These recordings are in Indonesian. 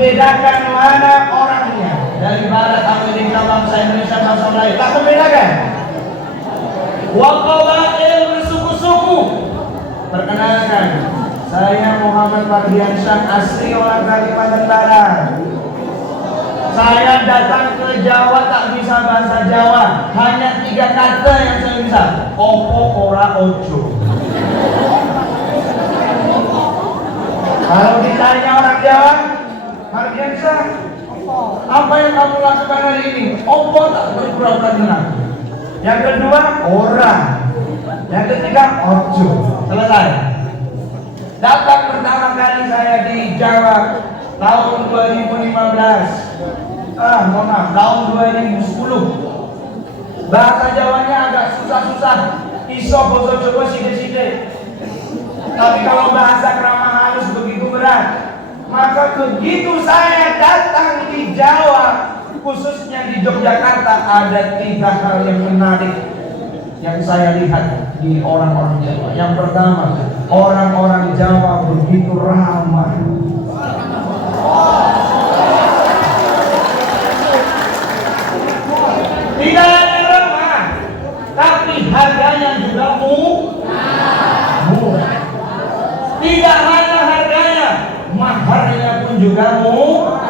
membedakan mana orangnya dari barat, Amerika, bangsa Indonesia, bangsa lain. Tak membedakan. Wa qabail, bersuku-suku. Perkenalkan, saya Muhammad Fardiansyah, asli orang Kalimantan Barat. Saya datang ke Jawa tak bisa bahasa Jawa, hanya 3 kata yang saya bisa. Opo, ora, ojo. Kalau ditanya orang Jawa, Fardiansyah, apa yang kamu lakukan hari ini? Opo tak berpura-pura dengar. Yang kedua, ora. Yang ketiga, ojo. Selesai. Datang pertama kali saya di Jawa tahun 2015. Mohon maaf, tahun 2010. Bahasa Jawanya agak susah-susah. Iso boso Jawa sithik-sithik. Tapi kalau bahasa Krama halus begitu berat. Maka begitu saya datang di Jawa, khususnya di Yogyakarta, ada 3 hal yang menarik yang saya lihat di orang-orang Jawa. Yang pertama, orang-orang Jawa begitu ramah. Tidak hanya ramah, tapi harganya juga murah. Tidak hanya harganya, maharnya pun juga murah.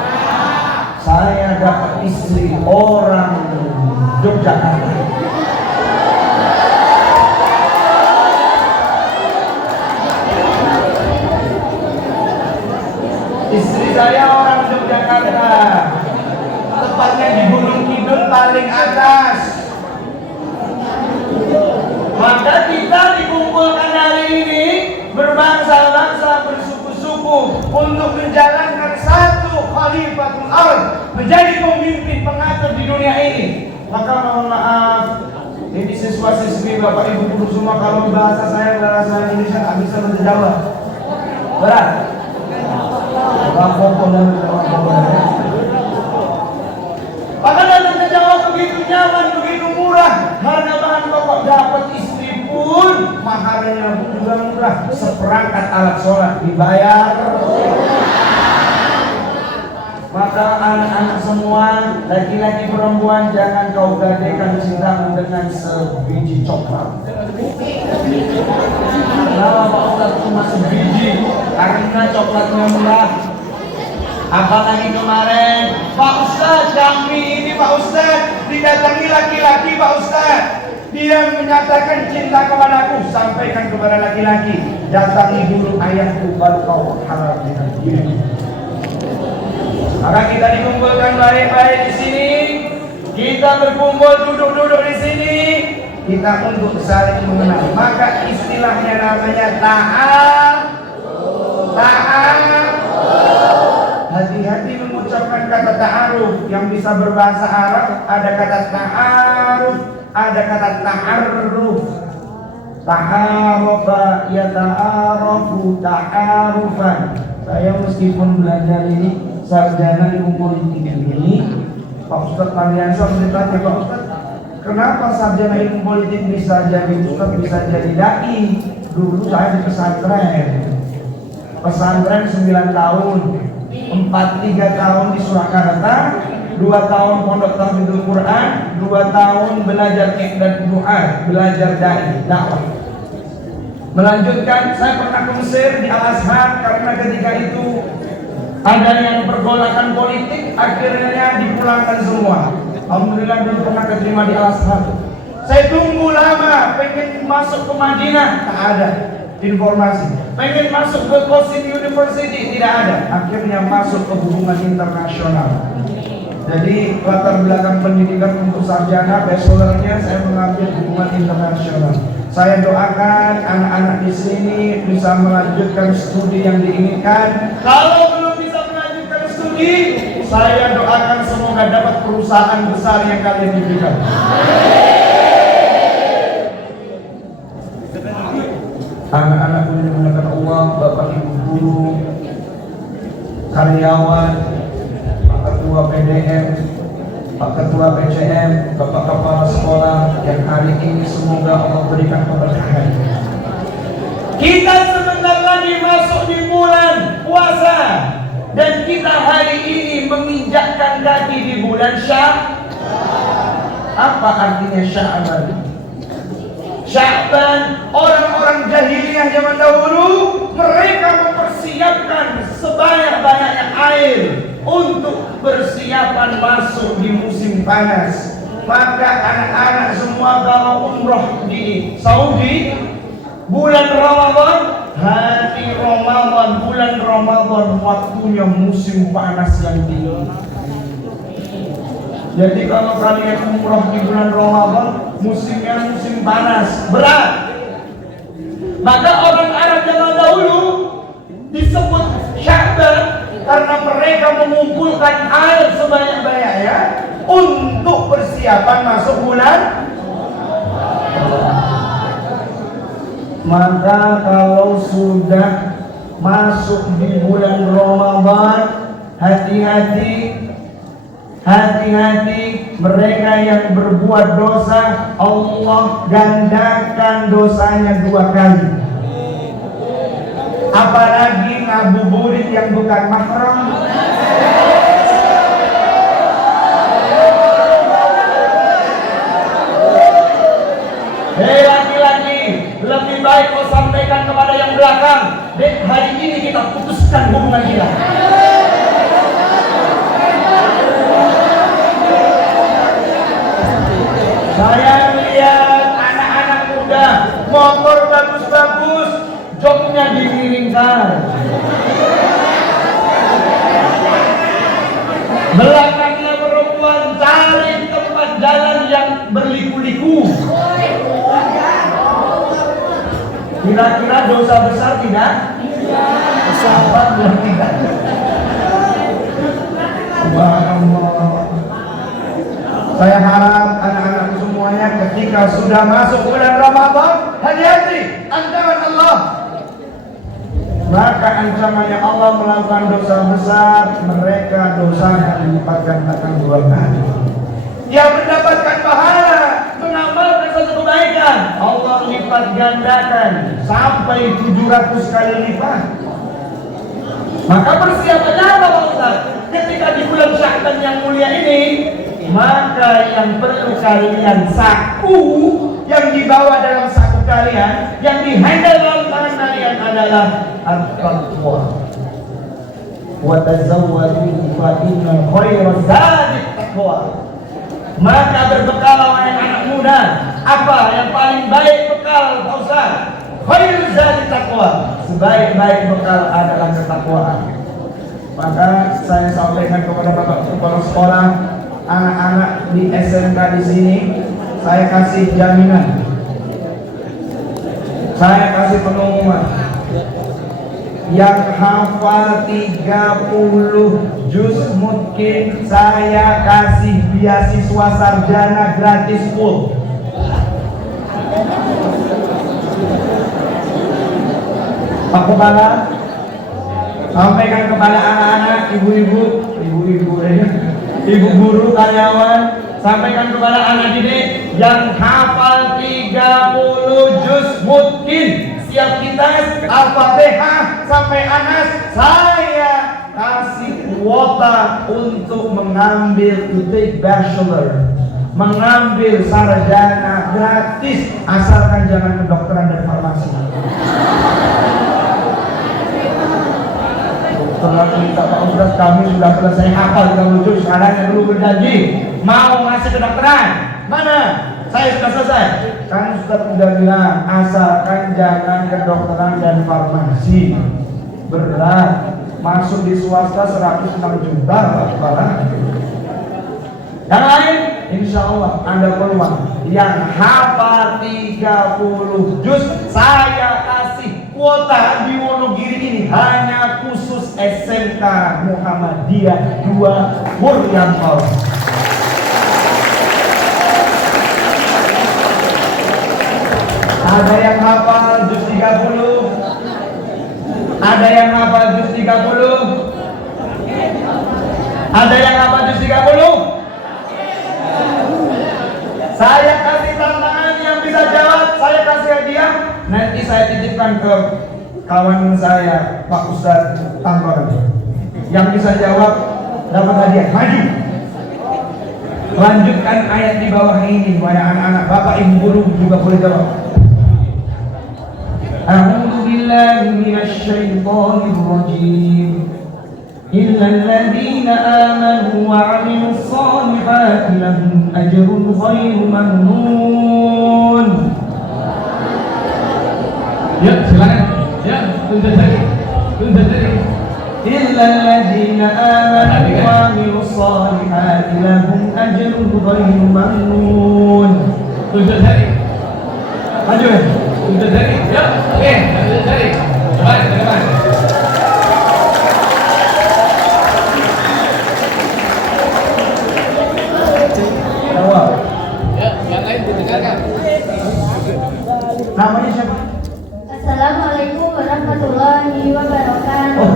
Saya dapat istri orang Yogyakarta. Istri saya orang Yogyakarta, tepatnya di Gunung Kidul paling atas. Maka kita dikumpulkan hari ini berbangsa-bangsa, bersuku-suku untuk menjalankan satu khalifatul ard, menjadi pemimpin pengatur di dunia ini. Maka mohon maaf, ini siswa-siswi, Bapak Ibu guru semua, kalau bahasa saya bahasa Indonesia nggak bisa bahasa Jawa. Berat. Maka datang ke Jawa begitu nyaman, begitu murah. Harga bahan pokok dapat, istri pun maharnya pun juga murah. Seperangkat alat sholat dibayar. Maka anak-anak semua, laki-laki perempuan, jangan kau gadaikan cintamu dengan sebiji coklat. Kenapa Pak Ustaz cuma sebiji? Karena coklatnya murah. Apalagi kemarin, Pak Ustaz, kami ini Pak Ustaz didatangi laki-laki Pak Ustaz. Dia menyatakan cinta kepadaku. Sampaikan kepada laki-laki, datangi dulu ayahku baru kau halal dengan dirimu. Maka kita dikumpulkan baik-baik di sini. Kita berkumpul duduk-duduk di sini. Kita untuk saling mengenal. Maka istilahnya namanya ta'al. Hati-hati mengucapkan kata ta'aruf. Yang bisa berbahasa Arab ada kata ta'aruf, ada kata ta'arruf. Ta'arufa ya ta'arufu ta'arufan. Saya meskipun belajar ini sarjana ilmu politik ini, Pak Ustaz Fardiansyah bertanya, Pak Ustaz, kenapa sarjana ilmu politik bisa jadi ustaz, bisa jadi dai? Dulu saya di pesantren 9 tahun, 3 tahun di Surakarta, 2 tahun pondok tahfidzul Quran, 2 tahun belajar ibadah doa, belajar dai, dakwah. Melanjutkan, saya pernah ke Mesir di Al-Azhar karena ketika itu ada yang pergolakan politik, akhirnya dipulangkan semua. Alhamdulillah belum pernah keterima di Al-Azhar. Saya tunggu lama, pengen masuk ke Madinah, tak ada informasi. Pengen masuk ke Qasim University, tidak ada. Akhirnya masuk ke hubungan internasional. Jadi latar belakang pendidikan untuk sarjana, bachelornya saya mengambil hubungan internasional. Saya doakan anak-anak di sini bisa melanjutkan studi yang diinginkan. Kalau belum bisa melanjutkan studi, saya doakan semoga dapat perusahaan besar yang kalian diberikan. Anak-anak yang dimuliakan Allah, Bapak Ibu guru, karyawan, Pak Ketua PDM, Pak Ketua PCM, Bapak Kepala Sekolah yang hari ini semoga Allah berikan keberkahan. Kita sebentar lagi masuk di bulan puasa. Dan kita hari ini menginjakkan kaki di bulan Sya'ban. Apa artinya Sya'ban? Sya'ban, orang-orang jahiliyah zaman dahulu, mereka mempersiapkan sebanyak-banyaknya air untuk persiapan masuk di musim panas. Maka anak-anak semua kalau umroh di Saudi, bulan Ramadan, hari Ramadan, bulan Ramadan waktunya musim panas yang tinggi. Jadi kalau kalian umroh di bulan Ramadan, musimnya musim panas, berat. Maka orang Arab zaman dahulu disebut Sya'ban karena mereka mengumpulkan air sebanyak-banyaknya untuk persiapan masuk bulan. Maka kalau sudah masuk di bulan Ramadan, hati-hati mereka yang berbuat dosa, Allah gandakan dosanya 2 kali. Apalagi ngabuburit yang bukan mahram. Hei laki-laki, lebih baik kau sampaikan kepada yang belakang, dek, hari ini kita putuskan hubungan kita. Saya melihat anak-anak muda, motor bagus-bagus, joknya dimiringkan, belakangnya perempuan cari tempat jalan yang berliku-liku. Kira-kira dosa besar tidak? Besar tidak. Subhanallah. Saya harap anak-anak semuanya ketika sudah masuk bulan Ramadan, hati-hati ancaman Allah. Maka ancamannya Allah melakukan dosa besar, mereka dosanya dilipat gandakan 2 kali. Yang mendapatkan pahala mengamalkan satu kebaikan, Allah lipat gandakan sampai 700 kali lipat. Maka persiapannya apa Pak Ustaz? Ketika di bulan Sya'ban yang mulia ini, maka yang perlu kalian saku yang dibawa dalam saku kalian, yang dihandle dalam tangan kalian adalah at-taqwa. Wa tazawwadu fa inna khairaz zadi taqwa. Maka berbekal wahai anak muda, apa yang paling baik bekal Pak Ustaz? Khairuz zadi taqwa. Sebaik-baik bekal adalah ketakwaan. Maka saya sampaikan kepada Bapak Kepala Sekolah, anak-anak di SMK di sini, saya kasih jaminan, saya kasih pengumuman, yang hafal 30 juz mungkin saya kasih beasiswa sarjana gratis full. Pak Kepala, sampaikan kepada anak-anak, ibu-ibu guru, karyawan, sampaikan kepada anak didik yang hafal 30 juz mungkin siap kita Al-Fatihah sampai Anas, saya kasih kuota untuk mengambil to take bachelor, mengambil sarjana gratis, asalkan jangan kedokteran dan farmasi. Setelah minta Pak Ustaz, kami sudah selesai hafal 30 juz, sekarang yang perlu berjanji mau ngasih kedokteran. Mana? Saya sudah selesai. Kan Ustaz sudah bilang, asalkan jangan kedokteran dan farmasi. Berat. Masuk di swasta 106 juta Pak Kepala. Yang lain, insya Allah Anda peluang. Yang hafal 30 juz, saya kasih kuota di Wonogiri ini hanya khusus SMK Muhammadiyah 2 Muryanto. Ada yang hafal juz 30? Ada yang hafal juz 30? Ada yang hafal juz 30? Saya kasih tantangan, yang bisa jawab saya kasih hadiah. Nanti saya titipkan ke kawan saya Pak Ustaz Tantor. Yang bisa jawab dapat hadiah. Maju. Lanjutkan ayat di bawah ini, wahai anak-anak. Bapak ibu guru juga boleh jawab. A'udzu billahi minasy syaithanir rajim. Illal ladzina amanu wa 'amilus shalihati lahum ajrun ghairu mamnun. Ya, silakan. Ya, tunjuk lagi. Illal ladzina amanu wa 'amilus shalihati lahum ajrun ghairu mamnun. Tunjuk lagi. Maju. Tunjuk lagi. Ya, oke, tunjuk lagi. Coba. Namanya siapa? Assalamualaikum warahmatullahi wabarakatuh.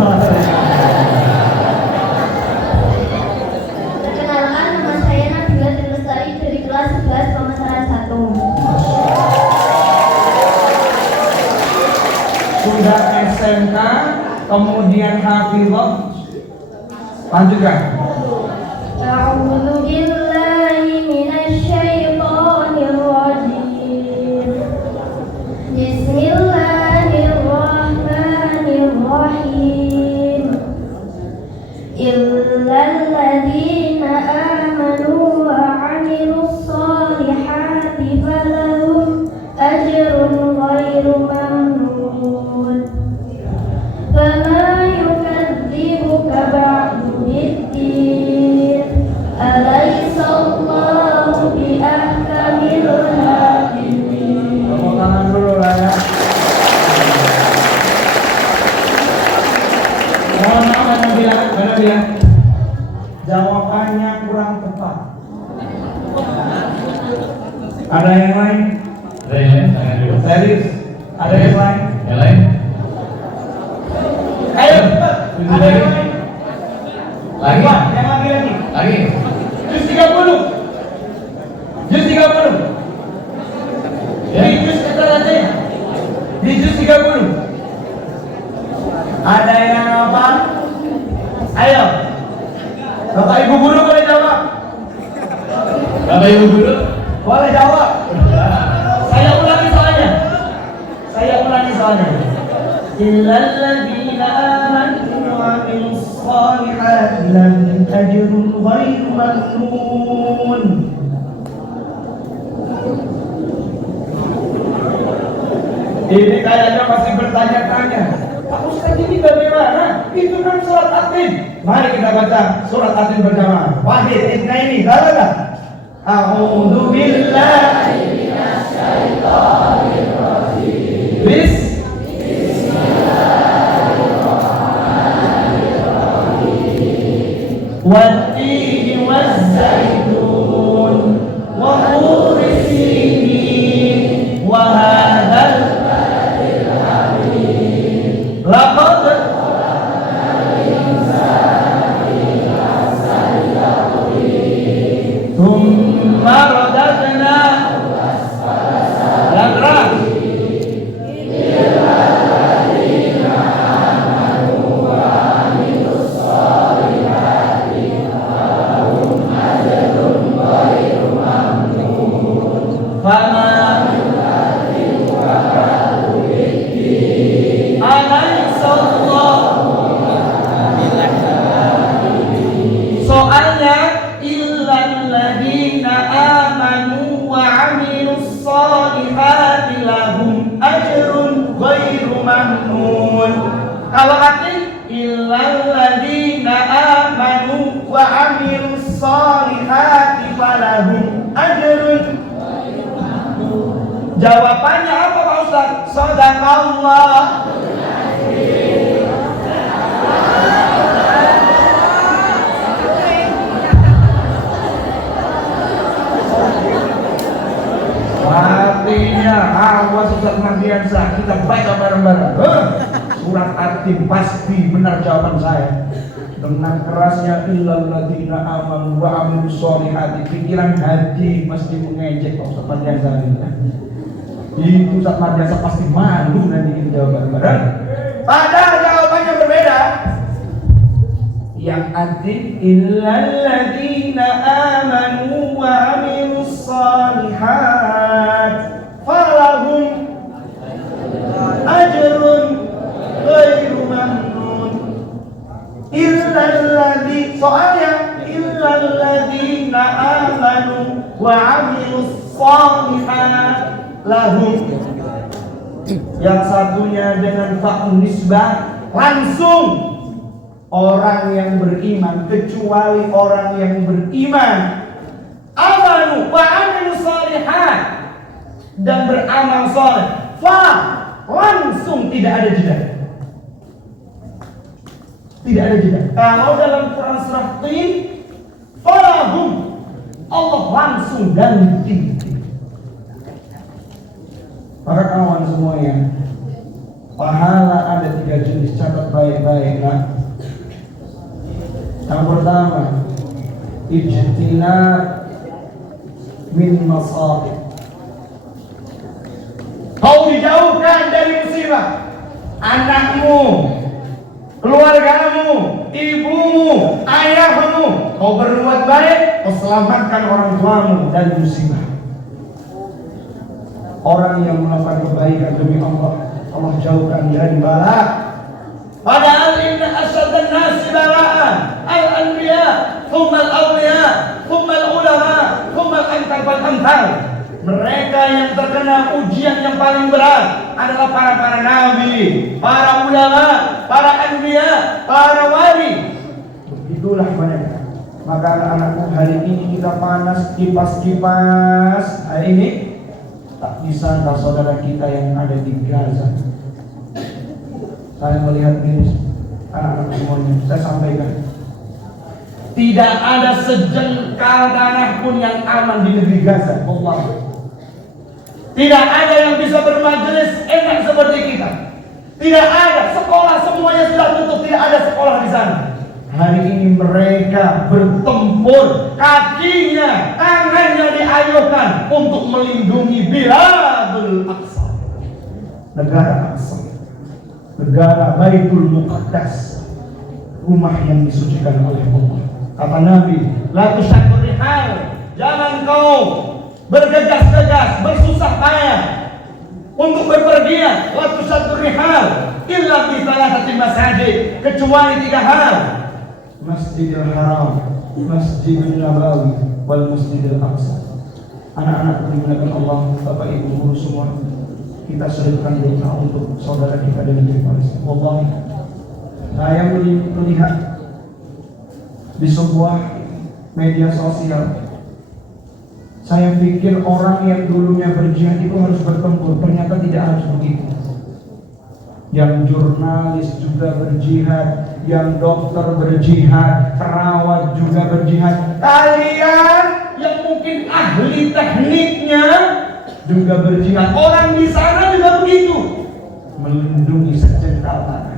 Perkenalkan, nama saya Nabila Lestari dari kelas 11 pemasaran 1. Sudah SMK, kemudian hafizah. Lanjutkan. A'udzu billahi minasy syaithanir rajim. Bismillahirrahmanirrahim. Illal ladzina amanu wa 'amilus shalihati falahum ajrun ghairu mamnun. Fama yukadzibuka ba'du bid-din. Alaysa Allahu bi ahkamil hakimin. Tepuk tangan dulu lah ya. Mohon maaf mana bilang jawabannya kurang tepat. Ada yang lain? Serius? Ada yang lain? Yang lain? Ayo cepat. Ada yang lain? Lagi? Wah, yang lagi. Lagi? Jus 30. Jus 30. Ya. Di jus kita aja. Di jus 30. Ada yang apa? Ayo. Bapak ibu guru boleh jawab. Bapak ibu guru? Boleh jawab. Saya ulangi soalnya. Illal ladzina amanu wa 'amilus shalihati lahum ajrun ghairu mamnun. Ini kayaknya masih bertanya-tanya. Pak Ustaz ini bagaimana? Itu kan surat At-Tin. Mari kita baca surat At-Tin berjamaah. Wahid, Itsnaini, Tsalatsa. A'udzu billahi minasy syaithanir rajim. Bismillahirrahmanirrahim. Wat-tini waz-zaitun wa turi sinin wa hadzal baladil hamid. Laqad thumma radadna lakra. Soalnya illal ladzina amanu wa 'amilus shalihati lahum ajrun ghairu mamnun. Kalau arti illal ladzina amanu wa 'amilus shalihati falahum ajrun. Jawabannya apa Pak Ustaz? Shadaqallah. Artinya awas Ustaz Mardiansa, kita baca bareng-bareng. Surat At-Tin pasti benar jawaban saya. Dengan kerasnya illal ladzina amanu wa 'amilus shalihati, pikiran hati mesti mengejek Pak Ustaz Mardiansa. Itu Ustaz Mardiansa pasti malu nanti kita jawab bareng-bareng. Padahal jawabannya berbeda. yang adil illalladzina amanu wa amilus shalihat falahum ajrun ghairu mamnun. Soalnya illalladzina amanu wa amilus shalihat lahum, yang satunya dengan fa'un nisbah langsung orang yang beriman, kecuali orang yang beriman amanu wa amilus shalihat dan beramal saleh, langsung tidak ada jeda. Tidak ada jeda. Kalau dalam Quran surah Tin, falahum, Allah langsung ganti. Para kawan semuanya, pahala ada 3 jenis, catat baik-baik nak. Yang pertama, ijtinab min masa'ib. Kau dijauhkan dari musibah. Anakmu, keluargamu, ibumu, ayahmu, kau berbuat baik, kau selamatkan orang tuamu dari musibah. Orang yang melakukan kebaikan demi Allah, Allah jauhkan dari bala. Padahal inna asyaddan nasi bala'an al-anbiya, thumma al-awliya, thumma al-ulama, thumma al-amthal fal-amthal. Mereka yang terkena ujian yang paling berat adalah para nabi, para ulama, para anbiya, para wali. Begitulah mereka. Maka anak-anakku, hari ini kita panas kipas-kipas. Hari ini tak disangka saudara kita yang ada di Gaza. Saya melihat ini, anak-anak semuanya, saya sampaikan, tidak ada sejengkal tanah pun yang aman di negeri Gaza. Allah. Tidak ada yang bisa bermajelis enak seperti kita. Tidak ada, sekolah semuanya sudah tutup, tidak ada sekolah di sana. Hari ini mereka bertempur, kakinya, tangannya diayuhkan untuk melindungi Biladul Aqsa, negara Aqsa, negara Baitul Muqaddas, rumah yang disucikan oleh Allah. Kata Nabi, la tusyakkur rihal, jangan kau bergegas-gegas, bersusah payah untuk berpergian. La tusyakkur rihal illa bi thalathati masajid, kecuali 3 hal: Masjidil Haram, Masjidil Nabawi, wal Masjidil Aqsa. Anak-anak dimuliakan Allah, Bapak Ibu guru semua, kita sering doa untuk saudara kita di negeri Palestina. Wallahi, saya melihat di sebuah media sosial, saya pikir orang yang dulunya berjihad itu harus bertempur, ternyata tidak harus begitu. Yang jurnalis juga berjihad, yang dokter berjihad, perawat juga berjihad. Kalian yang mungkin ahli tekniknya juga berjihad. Orang di sana juga begitu, melindungi sejengkal tanah.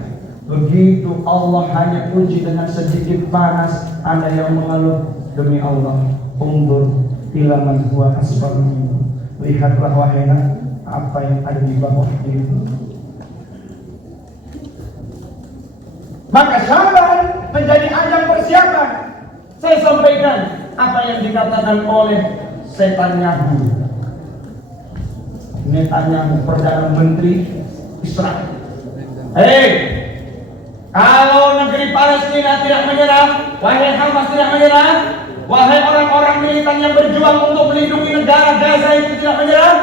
Begitu Allah hanya uji dengan sedikit panas, Anda yang mengeluh, demi Allah, undur ilaman huwa asfal minkum. Lihatlah wahai apa yang ada di bawah dirimu. Maka sabar menjadi ajang persiapan. Saya sampaikan apa yang dikatakan oleh Netanyahu, Perdana Menteri Israel. Kalau negeri Palestina tidak menyerah, wahai Hamas tidak menyerah, wahai orang-orang militan yang berjuang untuk melindungi negara Gaza itu tidak menyerah,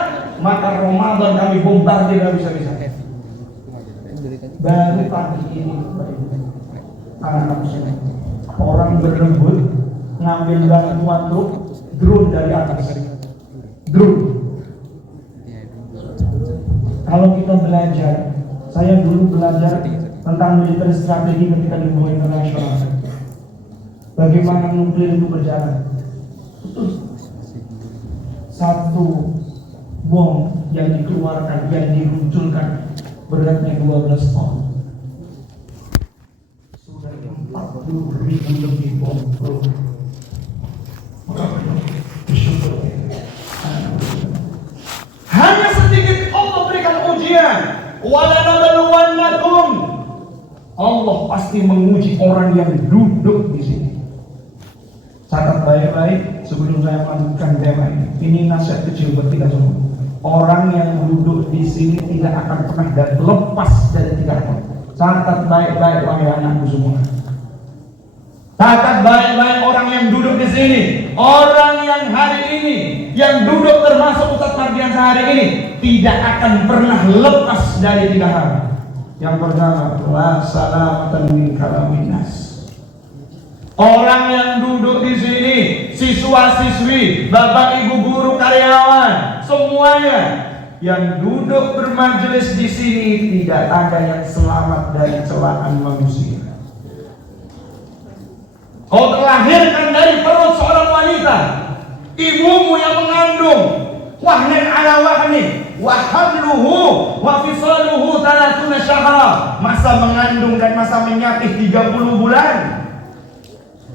maka Ramadan kami bombardir habis-habisan. Baru pagi ini, anak-anak muslim, orang berebut ngambil bantuan truk, drone dari atas, drone. Kalau kita belajar, saya dulu belajar tentang militer strategi ketika di hubungan internasional. Bagaimana nuklir itu berjalan? Satu bom yang dikeluarkan, yang dimunculkan, beratnya 12 ton. Sudah 40.000 lebih bom. Hanya sedikit Allah berikan ujian. Wala nabluwannakum Allah pasti menguji orang yang duduk di sini. Catat baik-baik sebelum saya melanjutkan tema ini. Ini nasihat kecil buat kita semua. Orang yang duduk di sini tidak akan pernah lepas dari 3 hal. Catat baik-baik wahai anakku semua. Catat baik-baik orang yang duduk di sini. Orang yang hari ini, yang duduk termasuk Ustaz Mardian hari ini, tidak akan pernah lepas dari 3 hal. Yang pertama, la salamatan min kalamin nas. Orang yang duduk di sini, siswa-siswi, bapak ibu guru karyawan, semuanya yang duduk bermajelis di sini tidak ada yang selamat dari celaan manusia. Kau terlahirkan dari perut seorang wanita, ibumu yang mengandung, wahnan ala wahni, wa hamluhu wa fisaluhu 30 syahra, masa mengandung dan masa menyapih 30 bulan.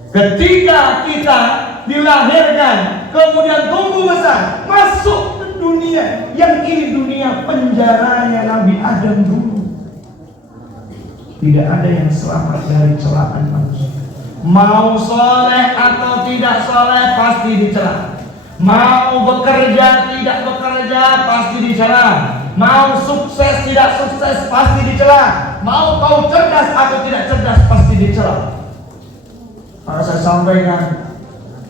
Ketika kita dilahirkan, kemudian tumbuh besar, masuk ke dunia yang ini dunia penjaranya Nabi Adam dulu. Tidak ada yang selamat dari celaan manusia. Mau soleh atau tidak soleh pasti dicela. Mau bekerja tidak bekerja pasti dicela. Mau sukses tidak sukses pasti dicela. Mau kau cerdas atau tidak cerdas pasti dicela. Maka saya sampaikan,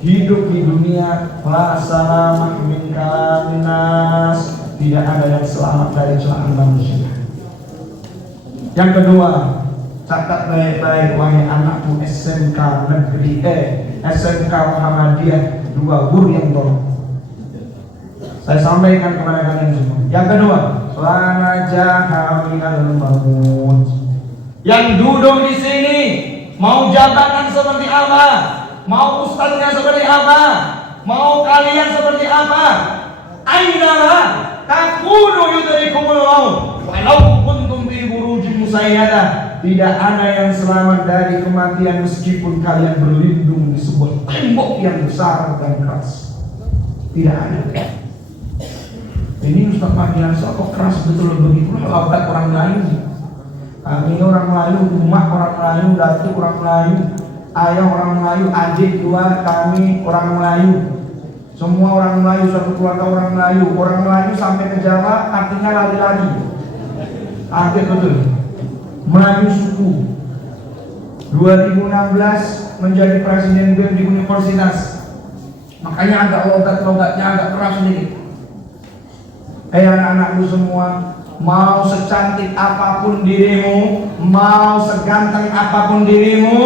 hidup di dunia la salamah min kalamin nas, tidak ada yang selamat dari celaan manusia. Yang kedua, catat baik-baik wahai anakku SMK Negeri SMK Muhammadiyah 2 Buryantoro. Saya sampaikan kepada kalian semua. Yang kedua, la najaha minal maut. Yang duduk di sini, mau jabatan seperti apa, mau ustaznya seperti apa, mau kalian seperti apa, ainalah takunu yudrikumul maut walau kuntum fi burujin musayyadah. Tidak ada yang selamat dari kematian meskipun kalian berlindung di sebuah tembok yang besar dan keras. Tidak ada. Ini Ustaz Mardian kok keras betul begitu logat orang lain. Kami orang Melayu, rumah orang Melayu, datuk orang Melayu, ayah orang Melayu, adik 2 kami orang Melayu. Semua orang Melayu, satu keluarga orang Melayu. Orang Melayu sampai ke Jawa artinya lari-lari. Akhir betul. Melayu suku. 2016 menjadi presiden BEM di universitas. Makanya agak logatnya agak keras sedikit. Anak-anakku semua, mau secantik apapun dirimu, mau seganteng apapun dirimu,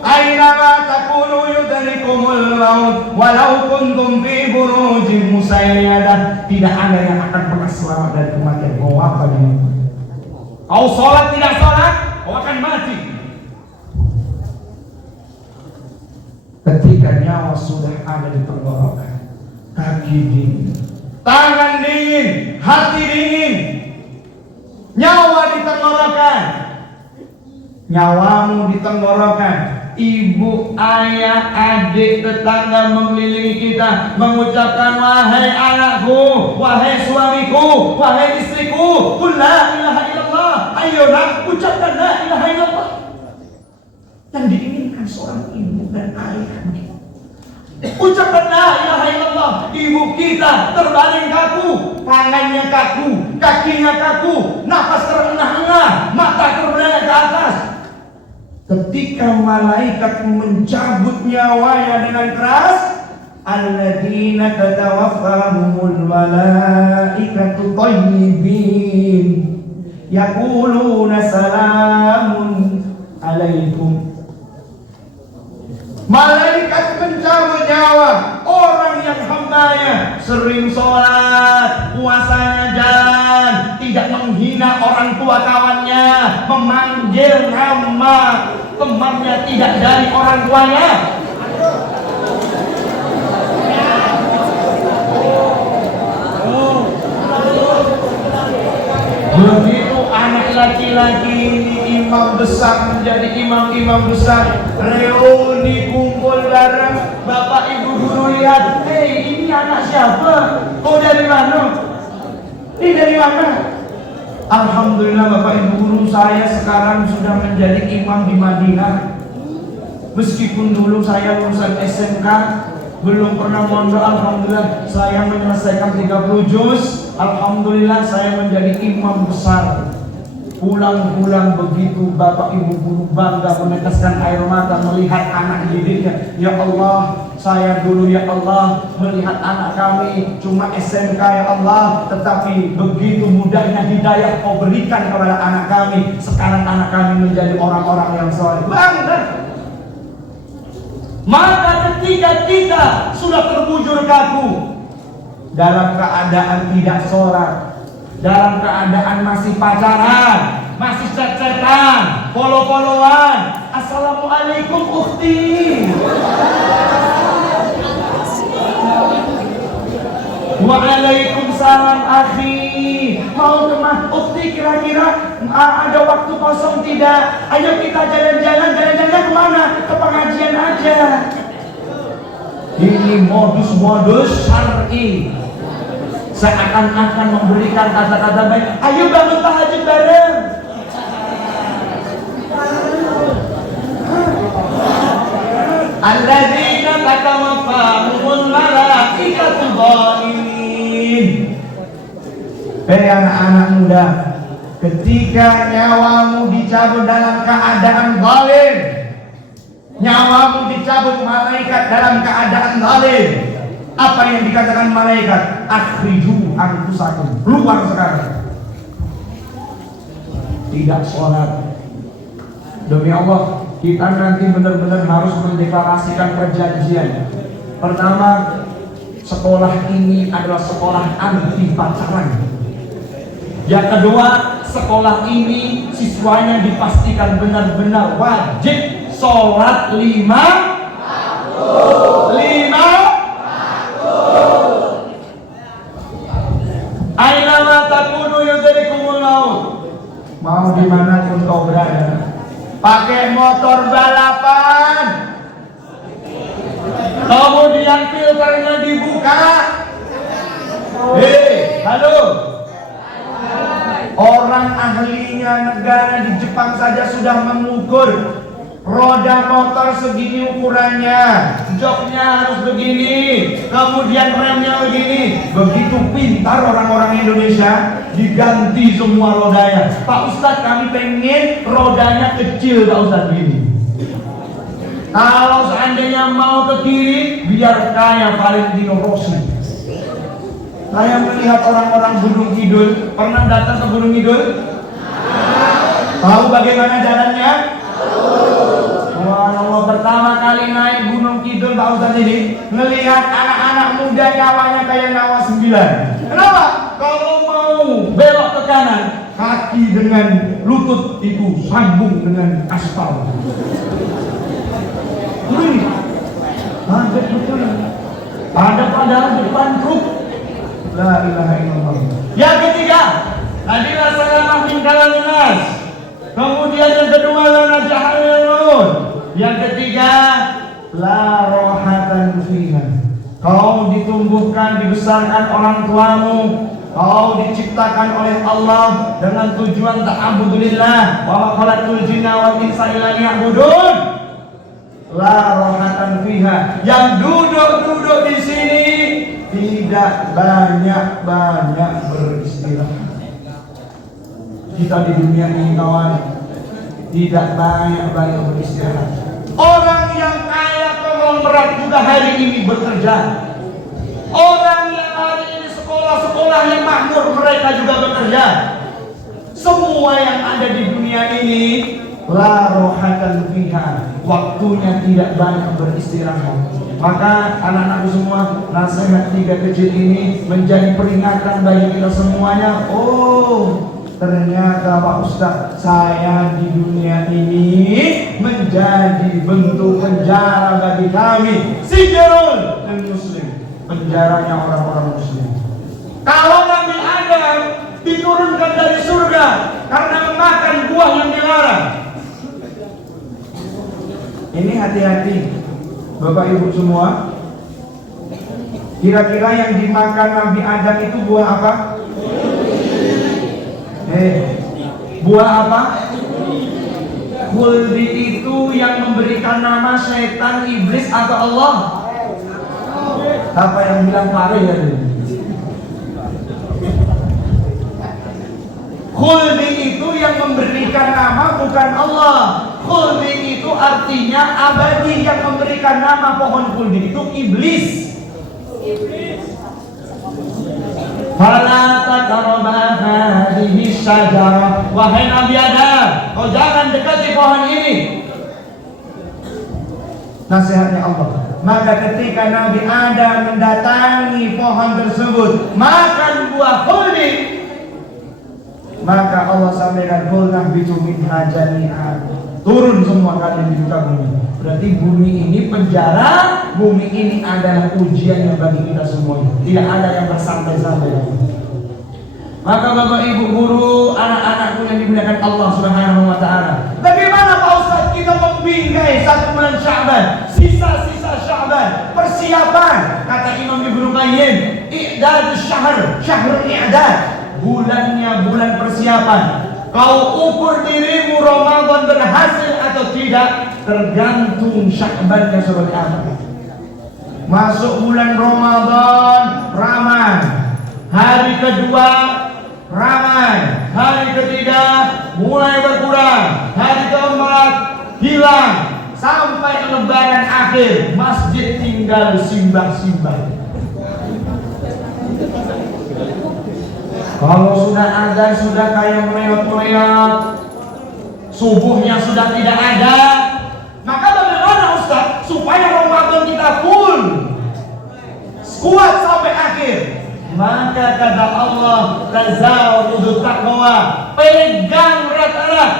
aina takunu yudrikumul maut walau kuntum fi burujin musayyadah. Tidak ada yang akan pernah selamat dari kematian. Mau apa dirimu? Kau sholat tidak sholat, kau akan mati. Ketika nyawa sudah ada di tenggorokan, kaki dingin, tangan dingin, hati dingin, nyawa di tenggorokan, nyawamu di tenggorokan. Ibu, ayah, adik, tetangga mengelilingi kita mengucapkan, wahai anakku, wahai suamiku, wahai istriku, qul la ilaha illallah. Ayo nak, ucapkan la ilaha illallah. Yang diinginkan seorang ibu dan ayah. Ucapkan la ilaha illallah. Ibu kita terbaring kaku, tangannya kaku, kakinya kaku, nafas terengah-engah, mata terbelengak ke atas. Ketika malaikat mencabut nyawanya dengan keras, alladzina tatawaffahumul malaikatu thayyibin yaquluna salamun alaikum. Malaikat mencabut nyawa orang yang hambanya sering sholat, puasanya jalan, tidak menghina orang tua kawannya, memanggil nama temannya tidak dari orang tuanya. Begitu anak laki-laki imam besar menjadi imam-imam besar, reuni kumpul bareng, bapak ibu guru lihat, hei ini anak siapa? Oh dari mana? Ini dari mana? Alhamdulillah Bapak Ibu guru, saya sekarang sudah menjadi imam di Madinah. Meskipun dulu saya lulusan SMK, belum pernah mondok, alhamdulillah saya menyelesaikan 30 juz. Alhamdulillah saya menjadi imam besar. Pulang-pulang begitu Bapak Ibu guru bangga meneteskan air mata melihat anak didiknya. Ya Allah, saya dulu ya Allah melihat anak kami cuma SMK ya Allah, tetapi begitu mudahnya hidayah Kau berikan kepada anak kami. Sekarang anak kami menjadi orang-orang yang soleh. Bangga. Maka ketika kita sudah terbujur kaku dalam keadaan tidak sholat, dalam keadaan masih pacaran, masih chat-chatan, follow-followan, assalamualaikum ukhti, waalaikumsalam akhi, mau kemana ukhti, kira-kira ada waktu kosong tidak? Ayo kita jalan-jalan kemana? Ke pengajian aja. Ini modus-modus syar'i, seakan-akan memberikan kata-kata baik. Ayo bangun tahajud bareng. Alladzina tatawaffahumul malaikatu dhalimin. Anak-anak muda, ketika nyawamu dicabut dalam keadaan zalim, nyawamu dicabut malaikat dalam keadaan zalim, apa yang dikatakan malaikat? Akhriju anfusakum, keluar sekarang. Tidak sholat. Demi Allah, kita nanti benar-benar harus mendeklarasikan perjanjian. Pertama, sekolah ini adalah sekolah anti pacaran. Yang kedua, sekolah ini siswanya dipastikan benar-benar wajib sholat 5 Aina takunu yudrikumul maut. Mau dimanapun kau berada, pakai motor balapan, kemudian filternya dibuka. Halo. Orang ahlinya negara di Jepang saja sudah mengukur roda motor segini ukurannya, joknya harus begini, kemudian remnya begini. Begitu pintar orang-orang Indonesia, diganti semua rodanya. Pak Ustadz, kami pengen rodanya kecil Pak Ustadz begini. Kalau seandainya mau ke kiri, biar kayak Valentino Rossi. Saya melihat orang-orang Gunung Kidul. Pernah datang ke Gunung Kidul? Tahu bagaimana jalannya? Subhanallah, pertama kali naik Gunung Kidul Pak Ustadz ini, melihat anak-anak muda nyawanya kayak nyawa 9. Kenapa? Kalau mau belok ke kanan, kaki dengan lutut itu sambung dengan aspal. Ada betul. Ada padahal depan truk. La ilaha illallah. Yang ketiga, hadilah salamah min kalamin nas. Kemudian yang kedua, la najahal. Yang ketiga, la rohatan fiha. Kau ditumbuhkan, dibesarkan orang tuamu. Kau diciptakan oleh Allah dengan tujuan ta'abudulillah. Wa ma khalaqtul jinna wal insa illa liya'budun. La rohatan fiha. Yang duduk-duduk di sini tidak banyak beristirahat. Kita di dunia ini kawan, tidak banyak beristirahat. Orang yang kaya konglomerat juga hari ini bekerja. Orang yang hari ini sekolah yang makmur, mereka juga bekerja. Semua yang ada di dunia ini la rohatan fiha, waktunya tidak banyak beristirahat. Maka anak-anakku semua, nasihat 3 kecil ini menjadi peringatan bagi kita semuanya. Oh, ternyata Pak Ustadz, saya di dunia ini menjadi bentuk penjara bagi kami. Sijrul dan muslim, penjaranya orang-orang muslim. Kalau Nabi Adam diturunkan dari surga karena memakan buah yang dilarang. Ini hati-hati Bapak Ibu semua. Kira-kira yang dimakan Nabi Adam itu buah apa? Buah apa? Khuldi itu yang memberikan nama setan, iblis atau Allah? Apa yang bilang pare ya? Khuldi itu yang memberikan nama bukan Allah. Khuldi itu artinya abadi. Yang memberikan nama pohon khuldi itu iblis. Fala taqrabu hadhihi syajarah. Wahai Nabi Adam, kau jangan dekati pohon ini. Nasihatnya Allah. Maka ketika Nabi Adam mendatangi pohon tersebut, makan buah khuldi, maka Allah sampaikan qulna bitu minha jami'an. Turun semua kalian di muka bumi. Berarti bumi ini penjara, bumi ini adalah ujian yang bagi kita semuanya. Tidak ada yang bersantai-santai. Maka Bapak Ibu guru, anak-anakku yang dimuliakan Allah Subhanahu wa taala. Bagaimana Pak Ustaz kita membingkai 1 bulan Sya'ban, sisa-sisa Sya'ban, persiapan. Kata Imam Ibnu Qayyim, i'dadus syahr, syahrul i'dad. Bulannya bulan persiapan. Kau ukur dirimu Ramadan berhasil atau tidak tergantung Sya'bannya seperti apa. Masuk bulan Ramadan ramai, hari kedua ramai, hari ketiga mulai berkurang, hari keempat hilang, sampai Lebaran akhir masjid tinggal simbah-simbah. Kalau sudah azan sudah kayak meleot-meleot, subuhnya sudah tidak ada, maka bagaimana Ustaz supaya Ramadan kita full, kuat sampai akhir? Maka kata Allah, tazawwadu taqwa, pegang erat-erat,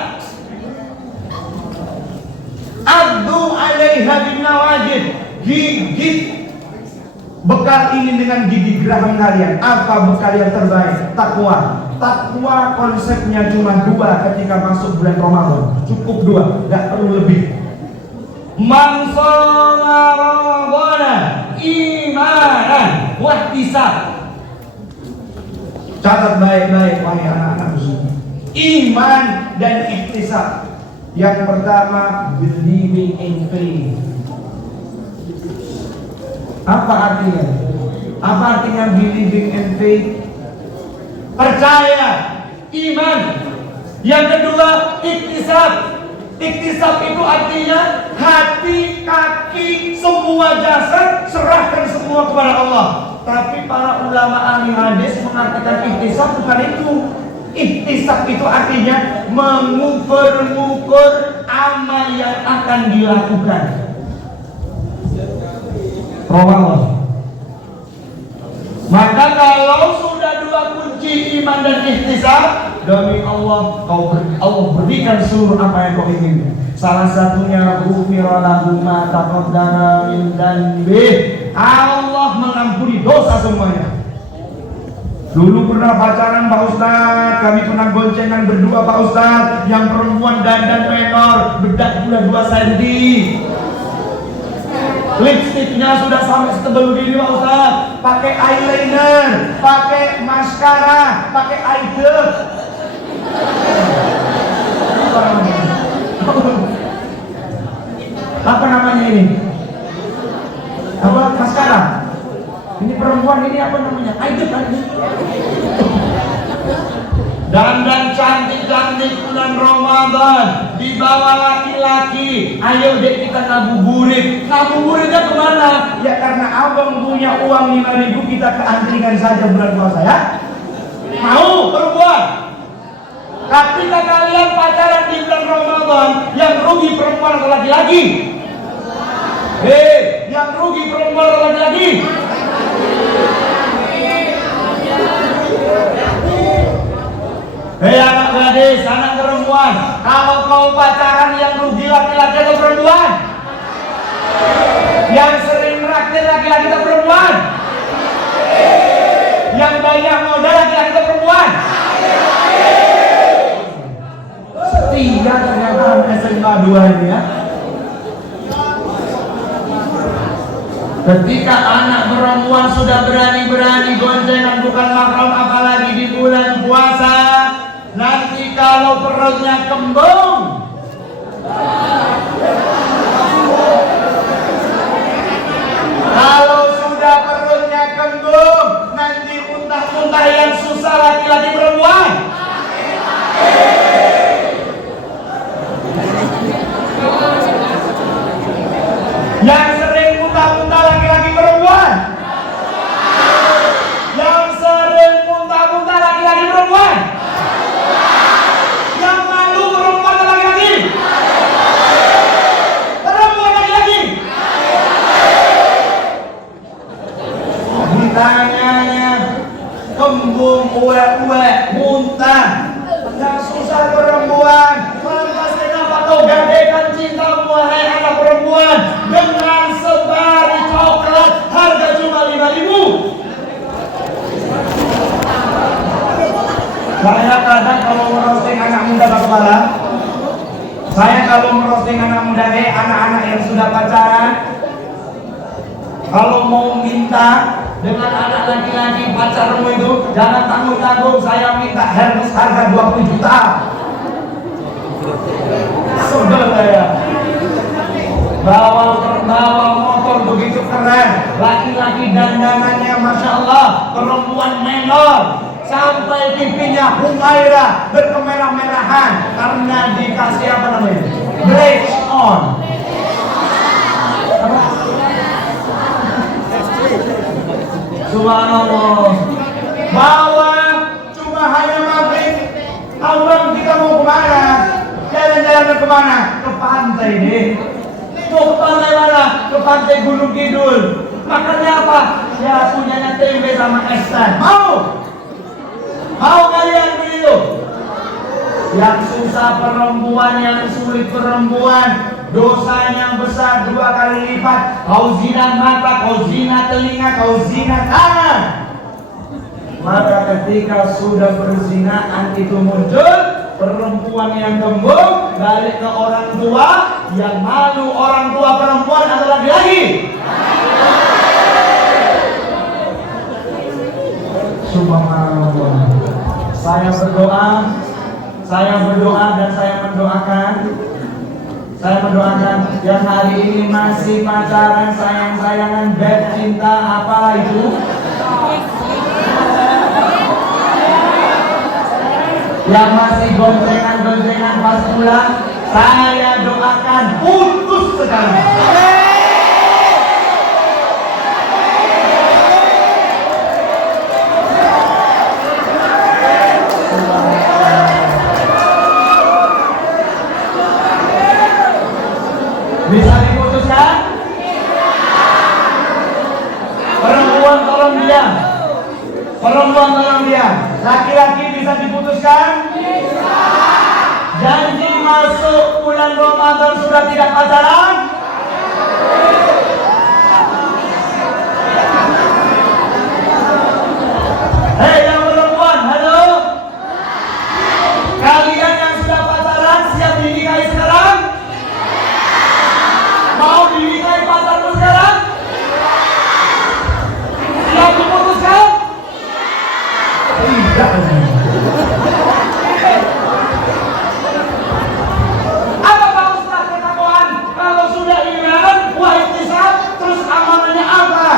addu 'alaiha bin nawajid, gigit bekal ini dengan gigi geraham kalian. Apa bekal yang terbaik? Takwa. Takwa konsepnya cuma 2 ketika masuk bulan Ramadan. Cukup 2, gak perlu lebih. Man shoma Ramadhana imanan wa ihtisab. Catat baik-baik wahai anak-anak semua. Iman dan ihtisab. Yang pertama, believing in faith. Apa artinya? Apa artinya believing in faith? Percaya, iman. Yang kedua, iktisab. Iktisab itu artinya hati, kaki, semua jasad serahkan semua kepada Allah. Tapi para ulama ahli hadis mengartikan iktisab bukan itu. Iktisab itu artinya mengukur-ngukur amal yang akan dilakukan. Ramadan. Maka kalau sudah 2 kunci iman dan ihtisab, demi Allah Allah berikan seluruh apa yang kau inginkan. Salah satunya ghufira lahu ma taqaddama min dzanbi. Allah mengampuni dosa semuanya. Dulu pernah pacaran Pak Ustaz, kami pernah goncengan berdua Pak Ustaz, yang perempuan dandan menor, bedak pula 2 cm. Lipstiknya sudah sampai setebal begini Pak Ustaz. Pakai eyeliner, pakai maskara, pakai eye drop. Apa namanya ini? Apa maskara? Ini perempuan ini apa namanya? Eye drop kan ini? Dandan cantik-cantik bulan Ramadan dibawa laki-laki. Ayo deh kita ngabuburit. Ngabuburitnya kemana? Ya karena abang punya uang 5.000, kita keantringan saja bulan puasa ya. Mau perempuan? Ketika kalian pacaran di bulan Ramadan, yang rugi perempuan atau laki-laki? Yang rugi perempuan atau laki-laki? Anak gadis, anak perempuan, kalau kau pacaran yang rugi laki-laki atau perempuan? Yang sering meraktir laki-laki atau perempuan? Yang banyak modal laki-laki atau perempuan? Setia ternyata SMA 2 ini ya. Ketika anak perempuan sudah berani-berani goncengan bukan mahram apalagi di bulan puasa, kalau perutnya kembung? Kalau sudah perutnya kembung, nanti muntah-muntah yang susah laki-laki perempuan? Yang sering muntah-muntah laki-laki perempuan? Yang sering muntah-muntah laki-laki perempuan? Yang malu perempuan atau laki-laki? Perempuan laki-laki? Ditanyanya kembung, uek-uek, muntah. Yang susah perempuan. Lantas kenapa kau gadaikan cintamu, wahai anak perempuan, dengan sebari coklat harga cuma 5.000? Saya kadang kalau merosting anak muda Pak Kepala, saya kalau merosting anak muda anak-anak yang sudah pacaran, kalau mau minta dengan anak laki-laki pacarmu itu, jangan tanggung-tanggung, saya minta Hermes harga 20 juta. Sudah saya bawa motor begitu keren, laki-laki dandanannya Masya Allah, perempuan menor, sampai pipinya Humaira berkemerah-merahan karena dikasih apa namanya? Bleach on. Subhanallah. Bawa cuma hanya maghrib. Abang kita mau kemana? Jalan-jalan kemana? Ke pantai deh. Mau ke pantai mana? Ke pantai Gunung Kidul. Makannya apa? Ya punyanya tempe sama es teh. Mau? Mau kalian begitu? Yang susah perempuan, yang sulit perempuan, dosanya besar 2 kali lipat. Kau zina mata, kau zina telinga, kau zina tangan. Maka ketika sudah perzinaan itu muncul, perempuan yang kembung balik ke orang tua, yang malu orang tua perempuan atau laki-laki? Subhanallah. Saya berdoa dan saya mendoakan yang hari ini masih pacaran, sayang-sayangan, bed cinta apa itu, yang masih goncengan pas pulang, saya doakan putus sekarang. Bisa diputuskan? Perempuan tolong diam. Perempuan tolong diam. Laki-laki bisa diputuskan? Bisa. Janji masuk bulan Ramadan sudah tidak pacaran? Hei yang perempuan, halo. Kalian yang sudah pacaran siap dinikahi sekarang? Mau dinikahi pacarmu sekarang? Siap diputuskan? Tidak. Apa Pak Ustaz ketakwaan? Kalau sudah iman, wahtisab, terus amalannya apa?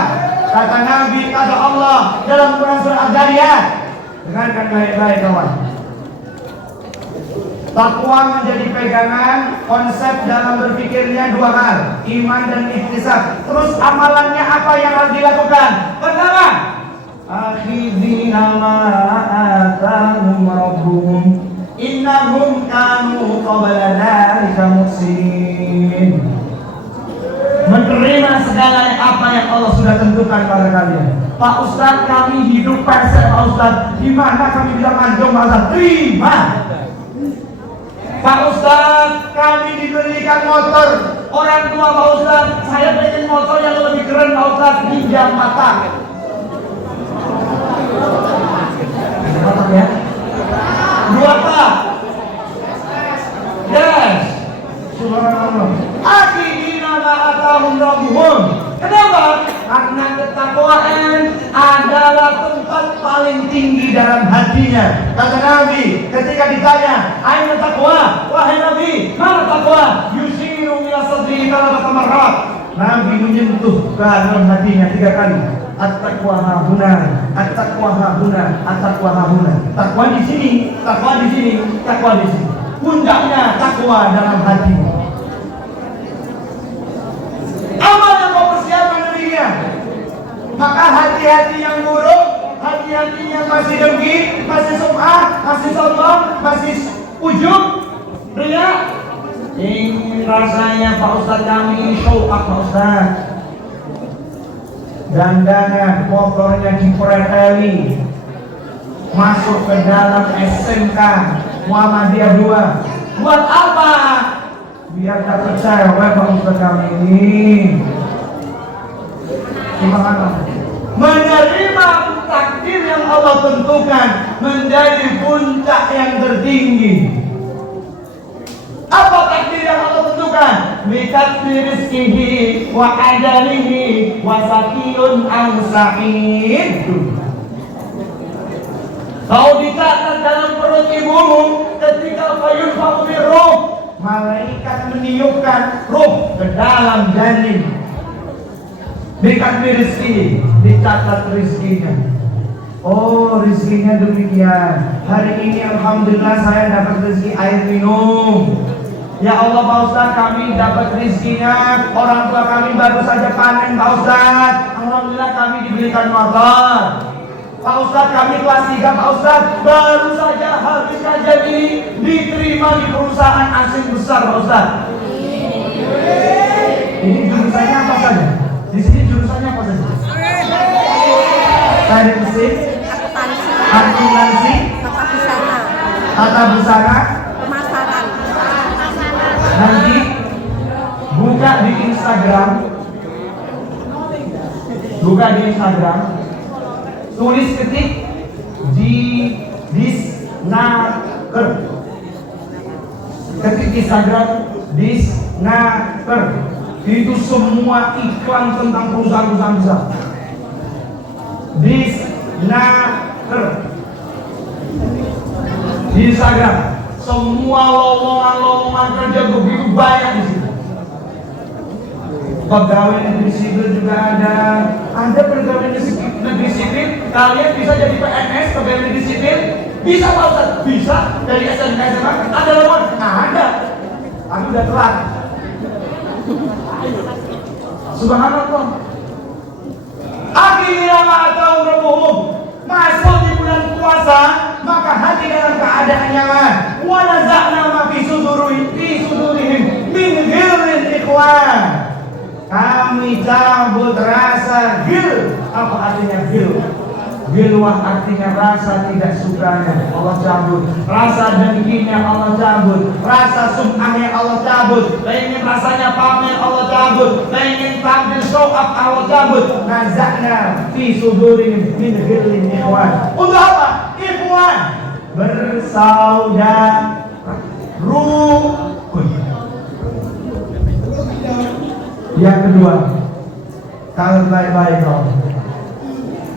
Kata Nabi, kata Allah dalam Quran surah Ad-Dariyat. Dengarkan baik-baik kawan. Takwa menjadi pegangan, konsep dalam berpikirnya 2 hal, iman dan ihtisab. Terus amalannya apa yang harus dilakukan? Pertama, akhidina ma atahum rabbuhum innahum kanu qabla dzalika muhsinin. Menerima segala apa yang Allah sudah tentukan pada kalian. Pak Ustaz, kami hidup pesek Pak Ustaz. Di mana kami bisa manjung Pak Ustaz? Terima. Pak Ustaz, kami diberikan motor. Orang tua Pak Ustaz, saya pengen motor yang lebih keren Pak Ustaz. Pinjam mata. Mata ya? 2 apa? Yes. Subhanallah. Akhirina ma'atahum rabbuhum. Kenapa? Karena ketakwaan adalah tempat paling tinggi dalam hatinya. Kata Nabi ketika ditanya, "Aina taqwa?" Wahai Nabi, mana taqwa? Yushiru ila sadri thalathata marrat. Nabi menyentuh ke dalam hatinya 3 kali. At-taqwa hahuna, at-taqwa hahuna, at-taqwa hahuna. Takwa di sini, takwa di sini, takwa di sini. Puncaknya takwa dalam hati. Amal yang kau persiapkan dirinya. Maka hati-hati yang buruk, hati-hati yang masih dengki, masih sum'ah, masih sombong, masih ujub, riya. Ini rasanya Pak Ustadz kami ini show up Pak Ustadz. Dandangan motornya dipreteli, masuk ke dalam SMK Muhammadiyah 2. Buat apa? Biar tak percaya Pak Ustadz kami ini. Gimana? Menerima takdir yang Allah tentukan menjadi puncak yang tertinggi. Apa takdir yang Allah tentukan? Bitakdir rizkihi wa ajalihi wa sakiyun ansa'id. Kau dicatat dalam perut ibumu ketika fayunfa'u birruh, malaikat meniupkan ruh ke dalam janin. Bitakdir rizki, dicatat rizkinya. Oh, rizkinya demikian. Hari ini alhamdulillah saya dapat rezeki air minum. Ya Allah Pak Ustadz, kami dapat rizkinya. Orang tua kami baru saja panen Pak Ustadz. Alhamdulillah kami diberikan motor. Pak Ustadz, kami kelas 3 Pak Ustadz, baru saja habis kajian ini diterima di perusahaan asing besar Pak Ustadz. Ini jurusannya apa saja? Di sini jurusannya apa saja? Teknik mesin, akuntansi, tata busana, pemasaran. Nanti buka di Instagram, tulis ketik Disnaker. Ketik Instagram Disnaker. Itu semua iklan tentang perusahaan-perusahaan besar. Disnaker di Instagram. Semua lowongan kerja begitu banyak di sini. Pegawai negeri sipil juga ada. Ada pegawai negeri sipil, kalian bisa jadi PNS, pegawai negeri sipil. Bisa Pak Ustadz? Bisa. Dari SMK SMA ada lowongan? Ada. Aku udah telat. Subhanallah. Akhirnya atau rebuhum, masuk di bulan puasa, maka hati dalam keadaan nyaman. Wa naza'na ma fi sudurihim min ghillin ikhwan. Kami cabut rasa ghil. Apa artinya ghil? Ghilwah artinya rasa tidak sukanya Allah cabut, rasa dengkinya Allah cabut, rasa sum'ahnya Allah cabut, pengen rasanya pamer Allah cabut, pengen tampil show up Allah cabut. Nazakna fi sudurihim min ghillin ikhwan. Untuk apa? Ikhwan, bersaudara rukun. Yang kedua, kalau baik-baik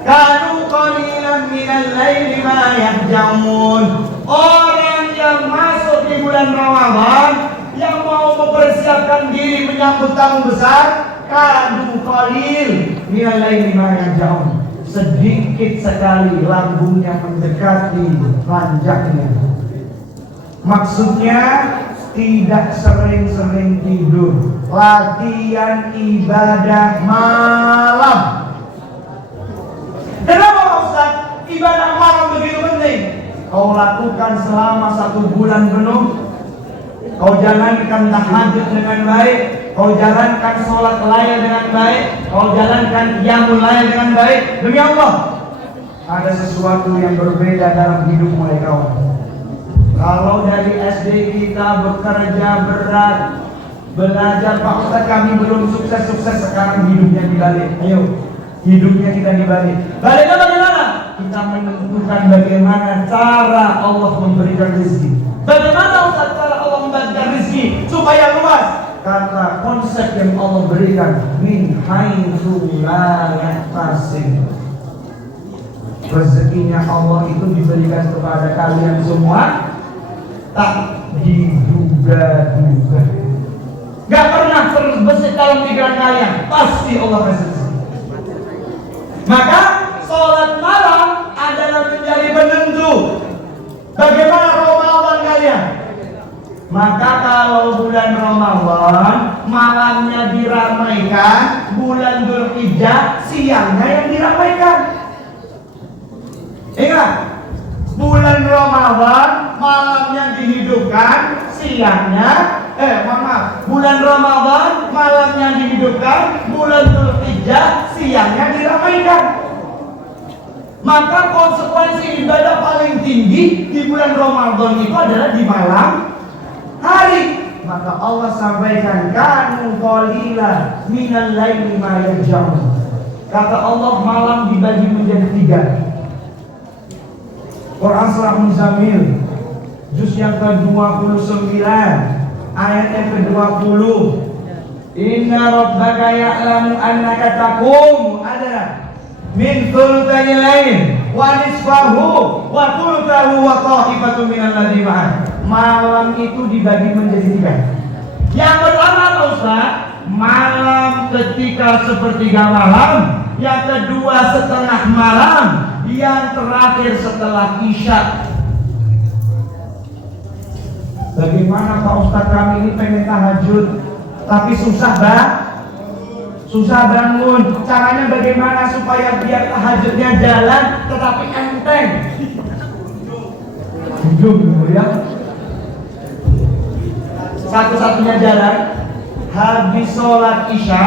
kanu qalilan minal laili ma yahjamun. Orang yang masuk di bulan Ramadan, yang mau mempersiapkan diri menyambut tamu besar, kanu qalil minal laili ma yahjamun. Sedikit sekali lambungnya mendekati ranjangnya. Maksudnya tidak sering-sering tidur, latihan ibadah malam. Kenapa Pak Ustaz? Ibadah malam begitu penting. Kau lakukan selama 1 bulan penuh. Kau jalankan tahajud dengan baik, kau jalankan sholat layl dengan baik, kau jalankan qiyamul layl dengan baik. Demi Allah, ada sesuatu yang berbeda dalam hidup mulai kawan. Kalau dari SD kita bekerja berat, belajar Pak Ustaz kami belum sukses-sukses, sekarang hidupnya dibalik. Ayo, hidupnya kita dibalik. Baliknya bagaimana? Kita menentukan bagaimana cara Allah memberikan rezeki. Bagaimana Ustaz cara Allah membagikan rezeki supaya luas? Kata konsep yang Allah berikan, min haitsu la yahtasib. rezekinya Allah itu diberikan kepada kalian semua tak diduga-duga. Gak pernah terbesit dalam pikiran kalian, pasti Allah kasih rezeki. Maka sholat malam adalah menjadi penentu bagaimana Ramadan kalian. Maka kalau bulan Ramadan malamnya diramaikan, bulan Dzulhijjah siangnya yang diramaikan. Ingat, bulan Ramadan malamnya dihidupkan, siangnya bulan Ramadan malamnya dihidupkan, bulan Dzulhijjah siangnya diramaikan. Maka konsekuensi ibadah paling tinggi di bulan Ramadan itu adalah di malam hari. Maka Allah sampaikan kanu qalila minal laili ma yahjaun. Kata Allah, malam dibagi menjadi 3. Quran surah Muzammil juz yang ke-29 ayat yang ke-20. Inna rabbaka ya'lamu annaka taqum ada min thulutayil lail wa nisfahu wa thuluthahu wa ta'ifatun minal ladzina ma'ah. Malam itu dibagi menjadi 3. Yang pertama Ustaz, malam ketika sepertiga malam. Yang kedua setengah malam. Yang terakhir setelah isya. Bagaimana Pak Ustaz, kami ini pengen tahajud tapi susah bangun. Caranya bagaimana supaya biar tahajudnya jalan tetapi enteng? Jujur ya. Satu-satunya jalan habis sholat isya,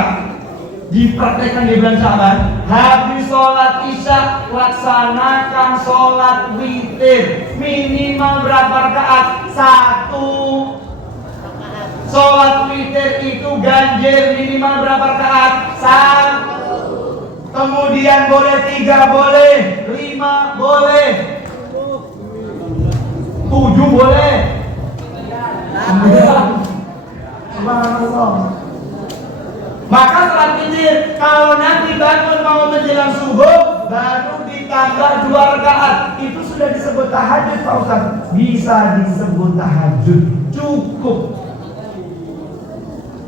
dipraktekkan di bulan Syaban. Habis sholat isya laksanakan sholat witir minimal berapa rakaat? 1. Sholat witir itu ganjil minimal berapa rakaat? 1. Kemudian boleh 3, boleh 5, boleh 7, boleh. Subhanallah. Maka sholat witir kalau nanti bangun mau menjelang subuh baru ditambah 2 rakaat, itu sudah disebut tahajud Pak Ustaz. Bisa disebut tahajud, cukup.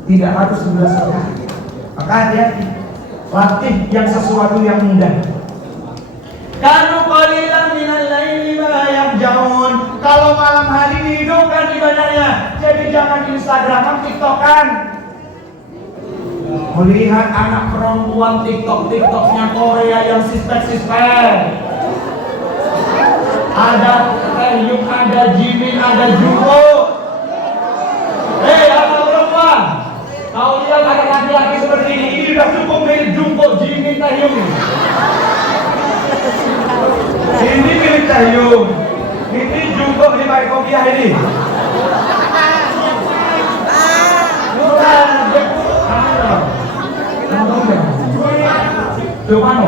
Tidak harus 11 rakaat. Maka hati-hati, latih yang sesuatu yang mudah. Kanu qalilan minal laili ma yahjaun. Kalau malam hari dihidupkan ibadahnya, jadi jangan Instagraman, TikTokan. Melihat anak perempuan TikToknya Korea yang sispek. Ada Taehyung, ada Jimin, ada Jungko. Anak perempuan, kau lihat ada laki-laki seperti ini sudah cukup mirip Jungko, Jimin, Taehyung. Ini milik Taehyung, ini Jungko di pakai kopiah ini. Giovanni,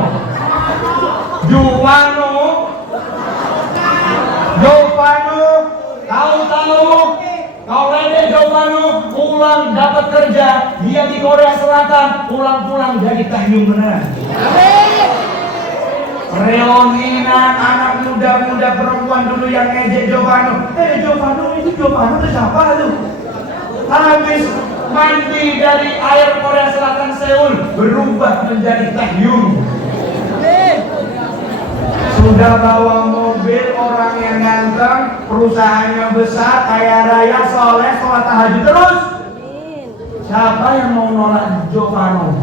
kau rede Giovanni pulang dapat kerja, dia di Korea Selatan, pulang jadi Taehyung beneran. Reuninan anak muda perempuan dulu yang ngejek Giovanni. Giovanni itu siapa lu? Habis mandi dari air Korea Selatan Seoul berubah menjadi Taehyung. Sudah bawa mobil, orang yang ganteng, perusahaannya besar, kaya raya, soleh, sholat tahajud terus. Siapa yang mau nolak Giovanni?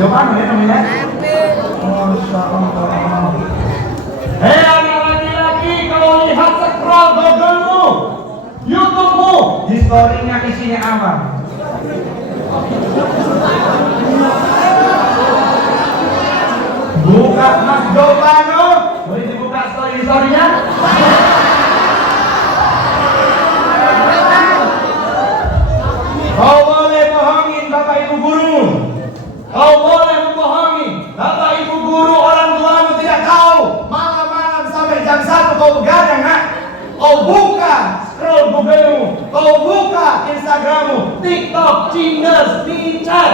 Giovanni ya namanya? Masya Allah. Anak laki-laki, kalau lihat scroll Google-mu, YouTube-mu, historinya isinya apa? Buka Mas Giovanni, boleh dibuka story-storynya? Kau boleh bohongin Bapak Ibu guru, kau boleh membohongi Bapak Ibu guru, orang tuamu tidak tahu. Malam-malam sampai jam 1 kau begadang, nak? Kau buka scroll Google-mu, kau buka Instagram-mu, TikTok, Cingles, WeChat.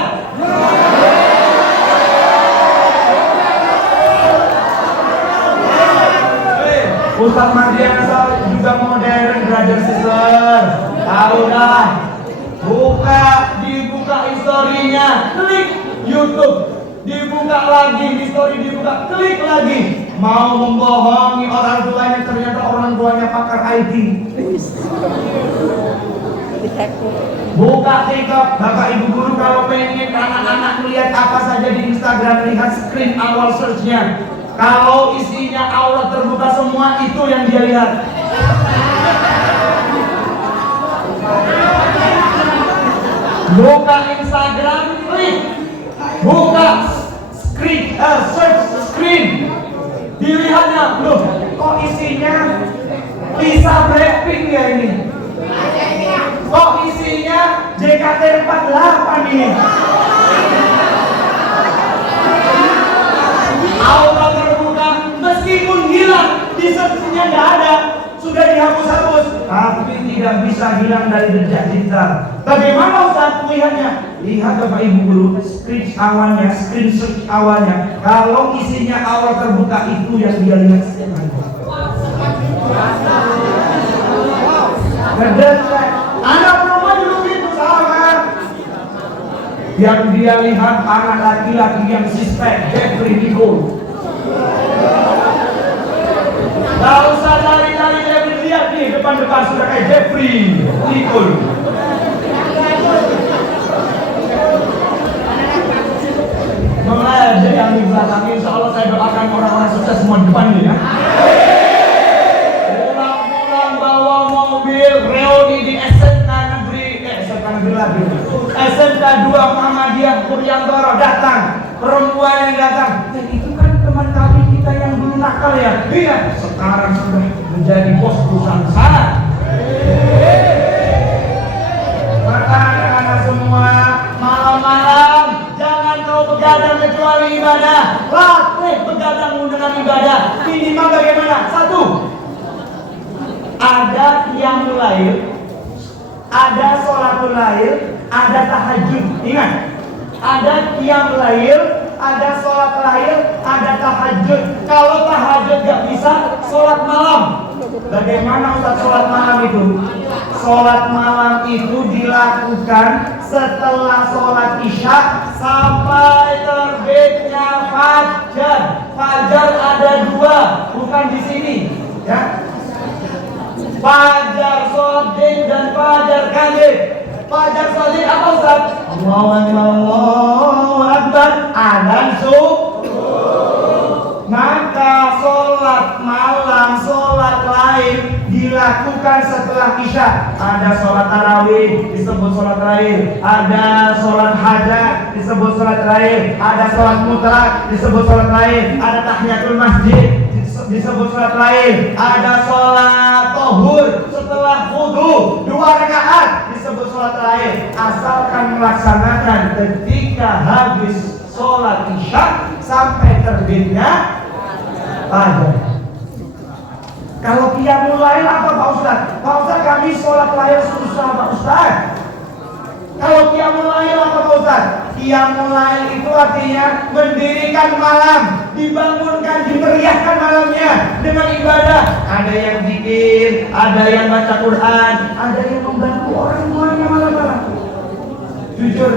Ustaz Mardiansa juga modern, brother sister. Tahu dah. Dibuka historinya, klik YouTube. Dibuka lagi, history dibuka, klik lagi. Mau membohongi orang tuanya, ternyata orang tuanya pakar IT. Buka TikTok, Bapak Ibu guru kalau pengen anak-anak melihat apa saja di Instagram, lihat screen awal search-nya. Kalau isinya aurat terbuka semua, itu yang dia lihat. Buka Instagram, klik. Buka search screen. Dilihatnya, loh, kok isinya Lisa Blackpink ya ini? Kok isinya JKT48 ini? Aurat terbuka, meskipun hilang, di search-nya nggak ada, sudah dihapus-hapus, tapi tidak bisa hilang dari jejak digital. Bagaimana Ustaz melihatnya? Lihat Bapak Ibu guru, screen awalnya, screen search awalnya. Kalau isinya aurat terbuka, itu yang dia lihat setiap hari. Anak perempuan dulu gitu sama. Yang dia lihat anak laki-laki yang suspek, Jeffrey Nicole. Gak usah cari-cari Jeffrey, lihat nih depan-depan sudah kayak Jeffrey Nicole. Mengajar yang di belakang, insya Allah saya doakan orang-orang sukses semua di depan ini ya. Pulang-pulang bawa mobil reuni di SMK Negeri lagi. SMK 2 Muhammadiyah Kuryantoro datang, perempuan yang datang. Dan itu kan teman kami kita yang dulu nakal ya. Iya, sekarang sudah menjadi bos perusahaan sana. Maka anak-anak semua, malam-malam jangan kau begadang kecuali ibadah. Latih begadangmu dengan ibadah. Minimal bagaimana? 1. Ada qiyamul lail, ada sholatul lail, ada tahajud. Ingat, ada qiyamul lail, ada sholat lail, ada tahajud. Kalau tahajud gak bisa, sholat malam. Bagaimana Ustaz sholat malam itu? Sholat malam itu dilakukan setelah sholat isya sampai terbitnya fajar. Fajar ada 2, bukan di sini, ya. Fajar shadiq dan fajar kadhib. Fajar shadiq apa Ustaz? Allahu Akbar, adzan subuh. Maka sholat malam, sholat lain dilakukan setelah isya. Ada sholat tarawih disebut sholat lain, ada sholat hajat disebut sholat lain, ada sholat mutlak disebut sholat lain, ada tahiyatul masjid disebut sholat lain, ada sholat tohur setelah wudu 2 rakaat disebut sholat lain. Asalkan melaksanakan ketika habis sholat isya sampai terbitnya fajar. Kalau qiyamul lail apa Pak Ustaz? Pak Ustaz, kami sholat lail susah Pak Ustaz. Kalau qiyamul lail apa Pak Ustaz? Qiyamul lail itu artinya mendirikan malam, dibangunkan, dimeriahkan malamnya dengan ibadah. Ada yang zikir, ada yang baca Quran, ada yang membantu orang tuanya malam-malam. Jujur,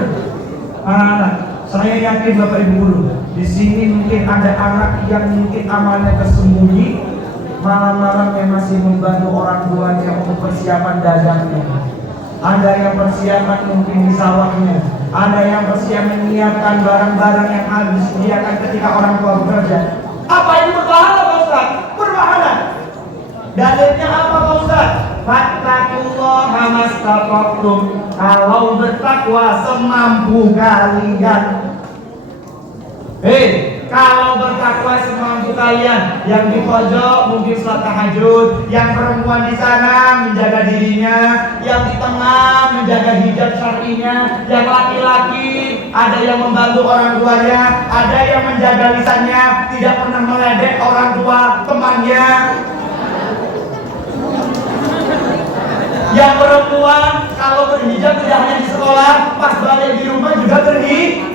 anak-anak, saya yakin Bapak Ibu guru, di sini mungkin ada anak yang mungkin amalnya tersembunyi, malam-malam yang masih membantu orang tuanya untuk persiapan dagangnya. Ada yang persiapan mungkin di sawahnya, ada yang persiapan menyiapkan barang-barang yang harus disediakan ketika orang tua bekerja. Apa ini berpahala Pak Ustaz? Berpahala. Dalilnya apa Pak Ustaz? Fattaqullaha mastata'tum. Kalau bertakwa semampu kalian. Kalau bertakwa semampu kalian, yang di pojok mungkin sholat tahajud, yang perempuan di sana menjaga dirinya, yang di tengah menjaga hijab syar'inya, yang laki-laki ada yang membantu orang tuanya, ada yang menjaga lisannya, tidak pernah meledek orang tua temannya. Yang perempuan kalau berhijab tidak hanya di sekolah, pas balik di rumah juga berhijab.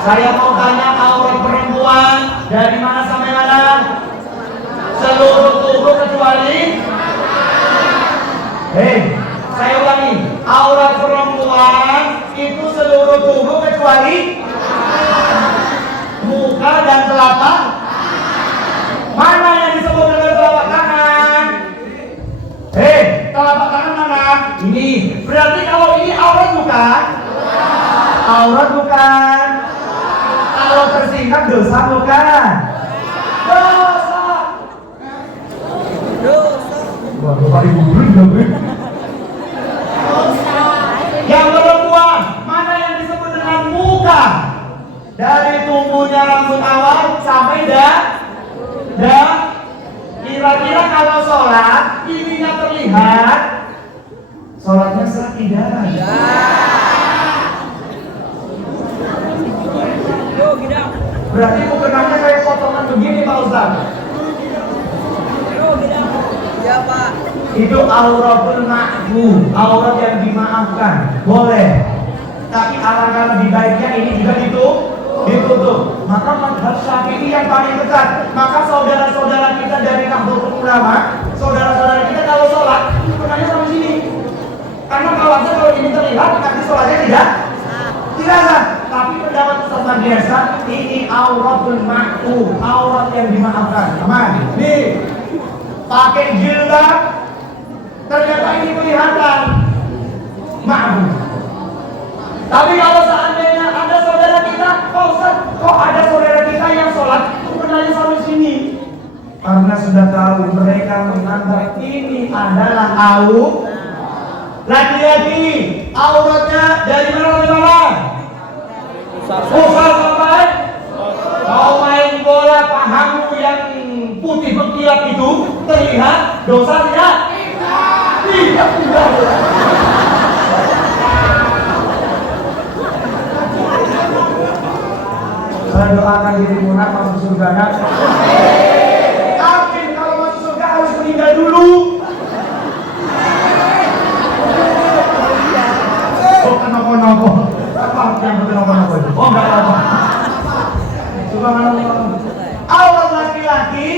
Saya mau tanya, aurat perempuan dari mana sampai mana? Seluruh tubuh seluruh tubuh kecuali muka dan telapak. Mana yang disebut dengan telapak tangan? Telapak tangan mana? Ini. Berarti kalau ini aurat bukan? Aurat bukan. Kalau tersingkap dosa bukan? Dosa. Wah, Bapak Ibu belum. Yang perempuan, mana yang disebut dengan muka? Dari tumbuhnya rambut awal sampai kira-kira kalau sholat ininya terlihat, sholatnya sah tidak? Berarti mukenanya kayak potongan begini Pak Ustaz. Ya Pak. Itu auratul ma'fu, aurat yang dimaafkan, boleh. Tapi alangkah lebih baiknya ini juga ditutup. Maka mazhab Syafi'i yang paling dekat. Maka saudara-saudara kita dari Nahdlatul Ulama, saudara-saudara kita kalau sholat mukenanya sampai sini. Karena khawatir kalau ini terlihat nanti sholatnya tidak sah. Tapi pendapat Ustaz Mardiasa, ini auratul ma'fu, aurat yang dimaafkan. Aman. Nih, pakai jilbab, ternyata ini kelihatan ma'fu. Tapi kalau seandainya ada saudara kita, kok ada saudara kita yang sholat mukenanya sampai sini? Karena sudah tahu mereka menganggap ini adalah aurat. Laki-laki auratnya dari mana ke mana? Pusar sampai kau main bola pahamu yang putih berkilat itu terlihat dosa tidak? Tidak. Saya doakan diri Munaf masuk surga. Amin. Kalau masuk surga harus meninggal dulu. Oh, kenapa? Apa yang kenapa? Oh, enggak apa-apa. Subhanallah. Awal laki-laki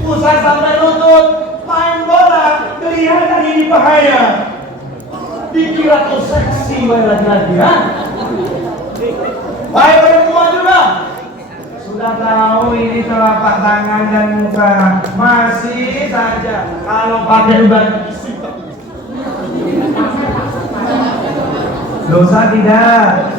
pusat sampai lutut, main bola, kelihatan ini bahaya. Dikira tuh seksi oleh laki-laki, ha? Baik perempuan juga. Sudah tahu ini telapak tangan dan muka, masih saja kalau pakai uban dosa tidak?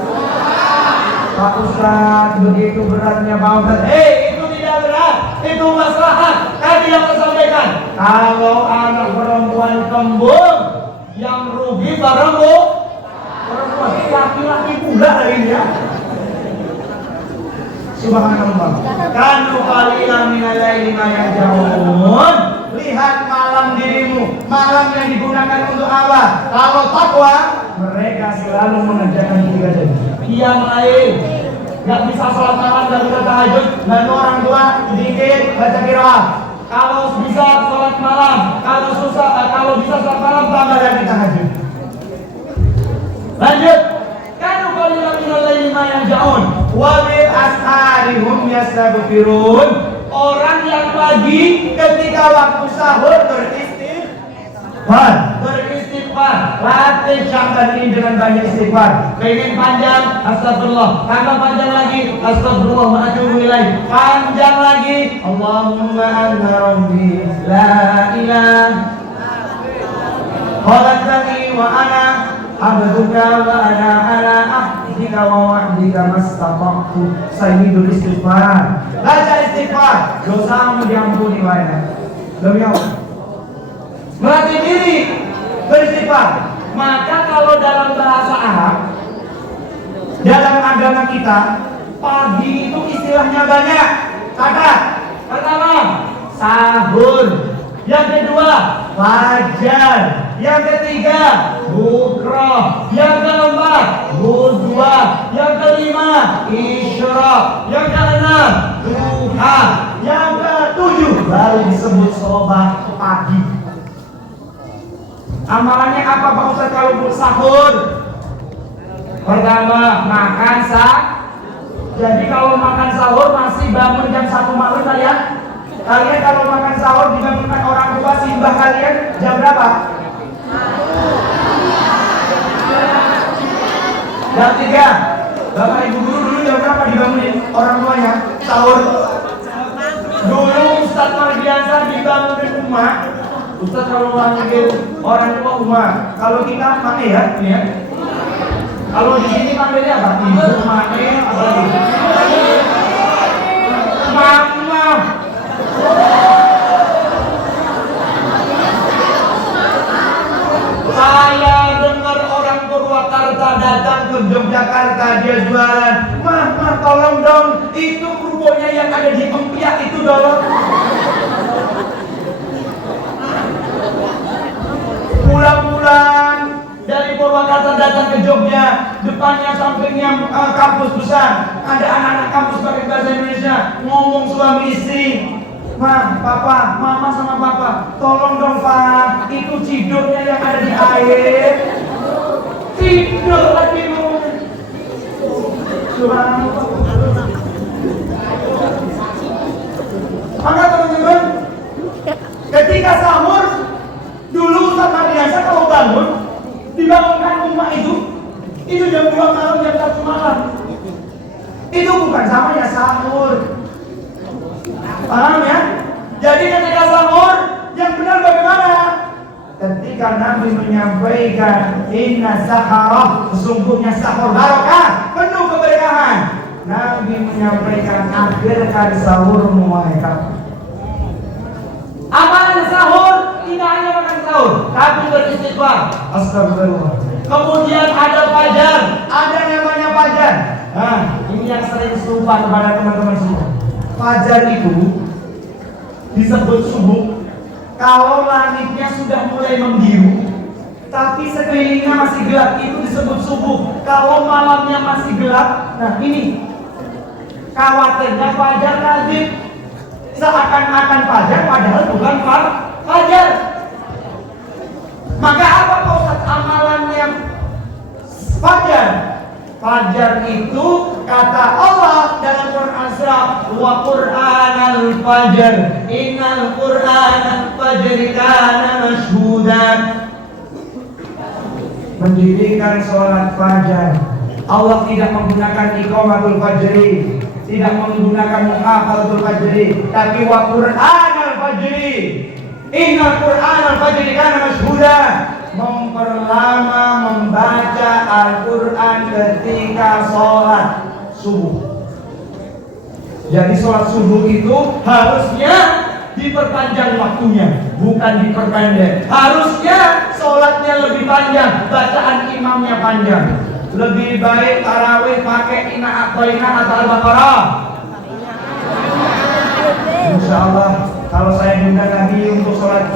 Pak Ustaz, begitu beratnya Pak Ustaz. Itu tidak berat, itu maslahat. Tadi yang saya sampaikan, kalau anak perempuan kembung, yang rugi perempuan, laki-laki pula ini ya. Subhanallah. Kanu qalilan minal laili ma yahjaun. Lihat malam dirimu, malam yang digunakan untuk apa? Kalau takwa, mereka selalu mengerjakan 3 jam. Qiyam lail, nggak bisa sholat malam, nggak bisa tahajud, dan orang tua sedikit baca qiraah. Kalau bisa sholat malam, kalau bisa sholat malam tambah lagi tahajud. Lanjut. Kanu qalilan minal laili ma yahjaun. Wa bil ashari hum yastaghfirun. Orang yang pagi ketika waktu sahur beristighfar. Latih syahban ini dengan banyak istighfar. Pengen panjang, astagfirullah. Tambah panjang lagi, astagfirullah wa atubu ilaih. Panjang lagi, Allahumma anta rabbi la ilaha khalaqtani wa ana abduka wa ana ala ahdika wa wa'dika mastata'tu. Sayyidul istighfar. Baca istighfar, dosamu diampuni wahai. Demi Allah. Melatih diri beristighfar. Maka kalau dalam bahasa Arab, dalam agama kita, pagi itu istilahnya banyak. Catat. Pertama, sahur. Yang kedua, fajar. Yang ketiga, bukroh. Yang keempat, budwa. Yang kelima, isyraq. Yang keenam, duha. Yang ketujuh, baru disebut sholat pagi. Amalannya apa Pak Ustaz kalau sahur? Pertama, makan Jadi kalau makan sahur masih bangun jam 1 malam kalian? Kalian kalau makan sahur dibangunkan orang tua simbah kalian jam berapa? Yang ketiga, Bapak Ibu guru dulu jam berapa dibangunin orang tuanya? Sahur. Dulu Ustadz Mardiansa dibangunin rumah. Ustadz kalau manggil orang tua rumah, kalau kita mana ya? Ya. Kalau di sini panggilnya apa? Ibu, Mane, apa lagi? Mama. Saya dengar orang Purwakarta datang ke Yogyakarta, dia jualan. Mah, tolong dong, itu kerupuknya yang ada di Empiak itu dong. Pulang-pulang dari Purwakarta datang ke Jogja, depannya sampingnya kampus besar. Ada anak-anak kampus pakai bahasa Indonesia, ngomong suami istri. Ma, papa, mama sama papa, tolong dong pak, itu cidurnya yang ada di air. Tidur lagi lu. Maka teman-teman, ketika sahur, dulu Ustaz Mardiansa kalau bangun, dibangunkan rumah itu jam 2 malam, jam 1 malam. Itu bukan namanya sahur. Paham ya? Jadi ketika sahur, yang benar bagaimana? Ketika Nabi menyampaikan inna saharah, sesungguhnya sahur barokah, penuh keberkahan. Nabi menyampaikan akhirkan sahurmu wahai kamu. Amalan sahur tidak hanya makan sahur, tapi beristighfar. Astagfirullah. Kemudian ada fajar, ada namanya fajar. Nah, ini yang sering lupa kepada teman-teman semua. Fajar itu disebut subuh kalau langitnya sudah mulai membiru tapi sekelilingnya masih gelap, itu disebut subuh. Kalau malamnya masih gelap, nah ini khawatirnya fajar kadzib, seakan-akan fajar padahal bukan fajar. Maka apa Pak Ustaz amalannya fajar? Fajar itu kata Allah dalam Quran surah wa Qur'anal fajr innal Qur'anal fajr kana mashhuda. Mendirikan sholat fajar, Allah tidak menggunakan iqamatul fajri, tidak menggunakan muhafalatul fajri, tapi wa Qur'anal fajri innal Qur'anal fajr kana mashhuda. Memperlama membaca Al-Quran ketika sholat subuh. Jadi sholat subuh itu harusnya diperpanjang waktunya, bukan diperpendek. Harusnya sholatnya lebih panjang, bacaan imamnya panjang. Lebih baik tarawih pakai Inna A'toina atau Al-Baqarah. Insya Allah kalau saya diundang lagi untuk sholat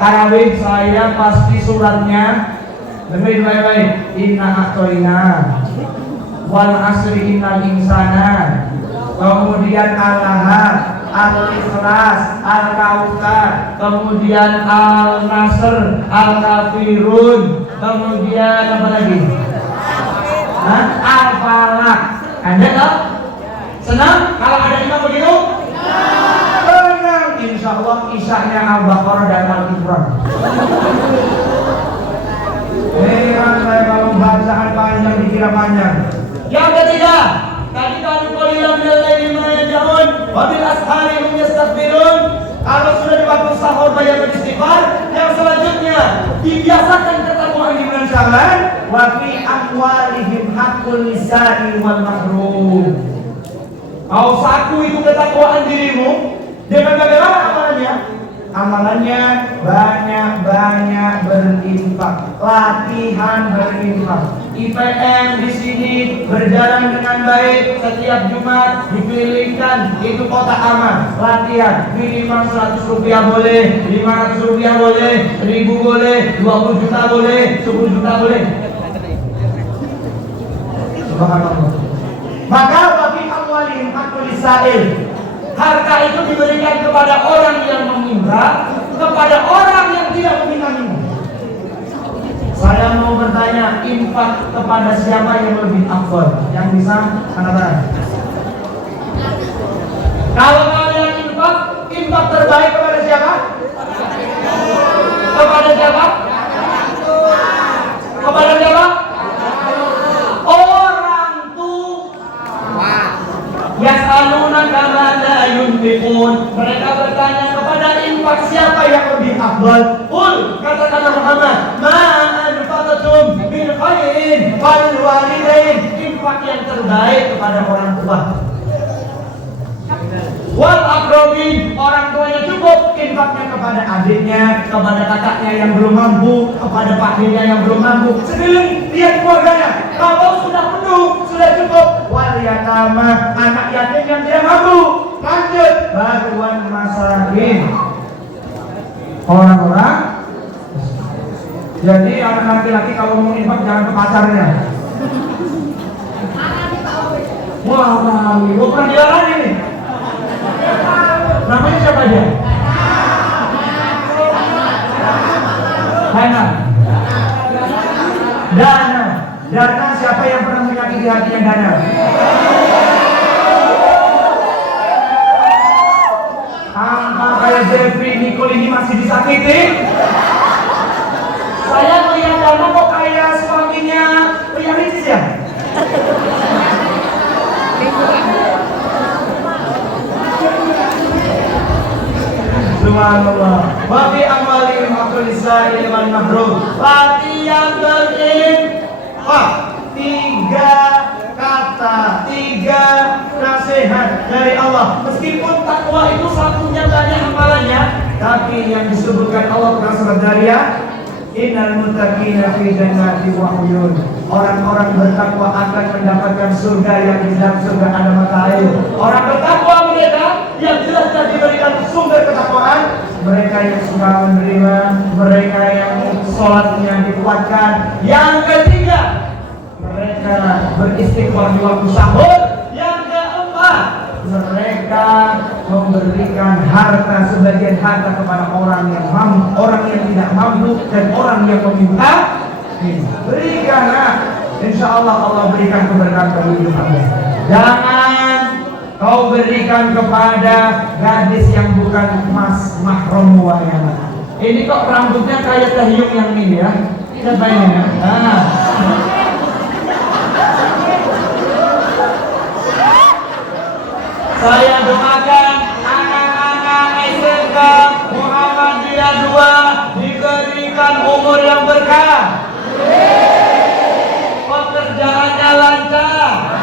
tarawih, saya pasti suratnya dengerin baik-baik. Inna A'toina, wal asri innal insana, kemudian Al-Lahab, Al-Ikhlas, Al-Kautsar, kemudian Al-Nasr, Al-Kafirun, kemudian apa lagi? Al-Falaq. Ada tak? Senang kalau ada imam begitu? Insya Allah isya-nya Al-Baqarah dan Al-Imran. Saya kalau bacaan panjang dikira panjang. Yang ketiga, tadi qalilan minal laili ma yahjaun wa bil ashari hum yastaghfirun. Kalau sudah di waktu sahur banyak beristighfar. Yang selanjutnya dibiasakan ketakwaan di bulan Sya'ban, wa fi amwalihim haqqul lisani wal mahrum. Mau saku itu ketakwaan dirimu. Dengan bagaimana amalannya? Amalannya banyak-banyak berinfak, latihan berinfak. IPM di sini berjalan dengan baik, setiap Jumat dikelilingkan, itu kota aman. Latihan minimal 100 rupiah boleh, 500 rupiah boleh, 1000 boleh, 20 juta boleh, 10 juta boleh. Subhanallah. Maka bagi amwalihim haqqul lisail, harta itu diberikan kepada orang yang meminta, kepada orang yang tidak meminta-minta. Saya mau bertanya, infak kepada siapa yang lebih afdal? Yang bisa angkat tangan. Kalau kalian infak terbaik kepada siapa? Kepada siapa? Kepada siapa? yunfiqun. Mereka bertanya kepada infak siapa yang lebih afdal? Qul, katakan Muhammad, ma anfaqtum min khairin fal walidain. Infak yang terbaik kepada orang tua. Wal aqrabin, orang tuanya cukup, infaknya kepada adiknya, kepada kakaknya yang belum mampu, kepada paknya yang belum mampu. Sekeliling lihat keluarganya, kalau sudah penuh, sudah cukup. Wal yatama, anak yatim yang tidak mampu. Lanjut, baruan masakin, orang-orang. Jadi anak laki-laki kalau mau infak jangan ke pacarnya. Wah, gue pernah dilarang ini. Namanya siapa dia? Dana siapa yang pernah menyakiti hatinya Dana? Angka kayak Jeffrey Nicole ini masih disakiti? Saya melihat Dana kok kayak suaminya Ria Ricis ya? Subhanallah. Wa fi amwalihim haqqul lisa'il wal mahrum. Latihan berinfak. 3 kata, 3 nasihat dari Allah. Meskipun takwa itu satunya banyak amalannya, tapi yang disebutkan Allah dalam surat Dariyah, innal muttaqina fi jannatin wa uyun. Orang-orang bertakwa akan mendapatkan surga yang di dalam surga ada mata air. Orang bertakwa mereka yang jelas-jelas diberikan sumber ketakwaan, mereka yang suka menerima, mereka yang sholatnya dikuatkan. Yang ketiga, mereka beristighfar di waktu sahur. Yang keempat, mereka memberikan harta, sebagian harta kepada orang yang mampu, orang yang tidak mampu, dan orang yang meminta. Berikanlah, insya Allah Allah berikan keberkahan dalam hidup Anda. Jangan kau berikan kepada gadis yang bukan mas mahram wayana. Ini kok rambutnya kayak Tahyung yang ini ya? Siapa ini ya? Saya doakan anak-anak SMK Muhammadiyah 2 diberikan umur yang berkah, pekerjaannya lancar,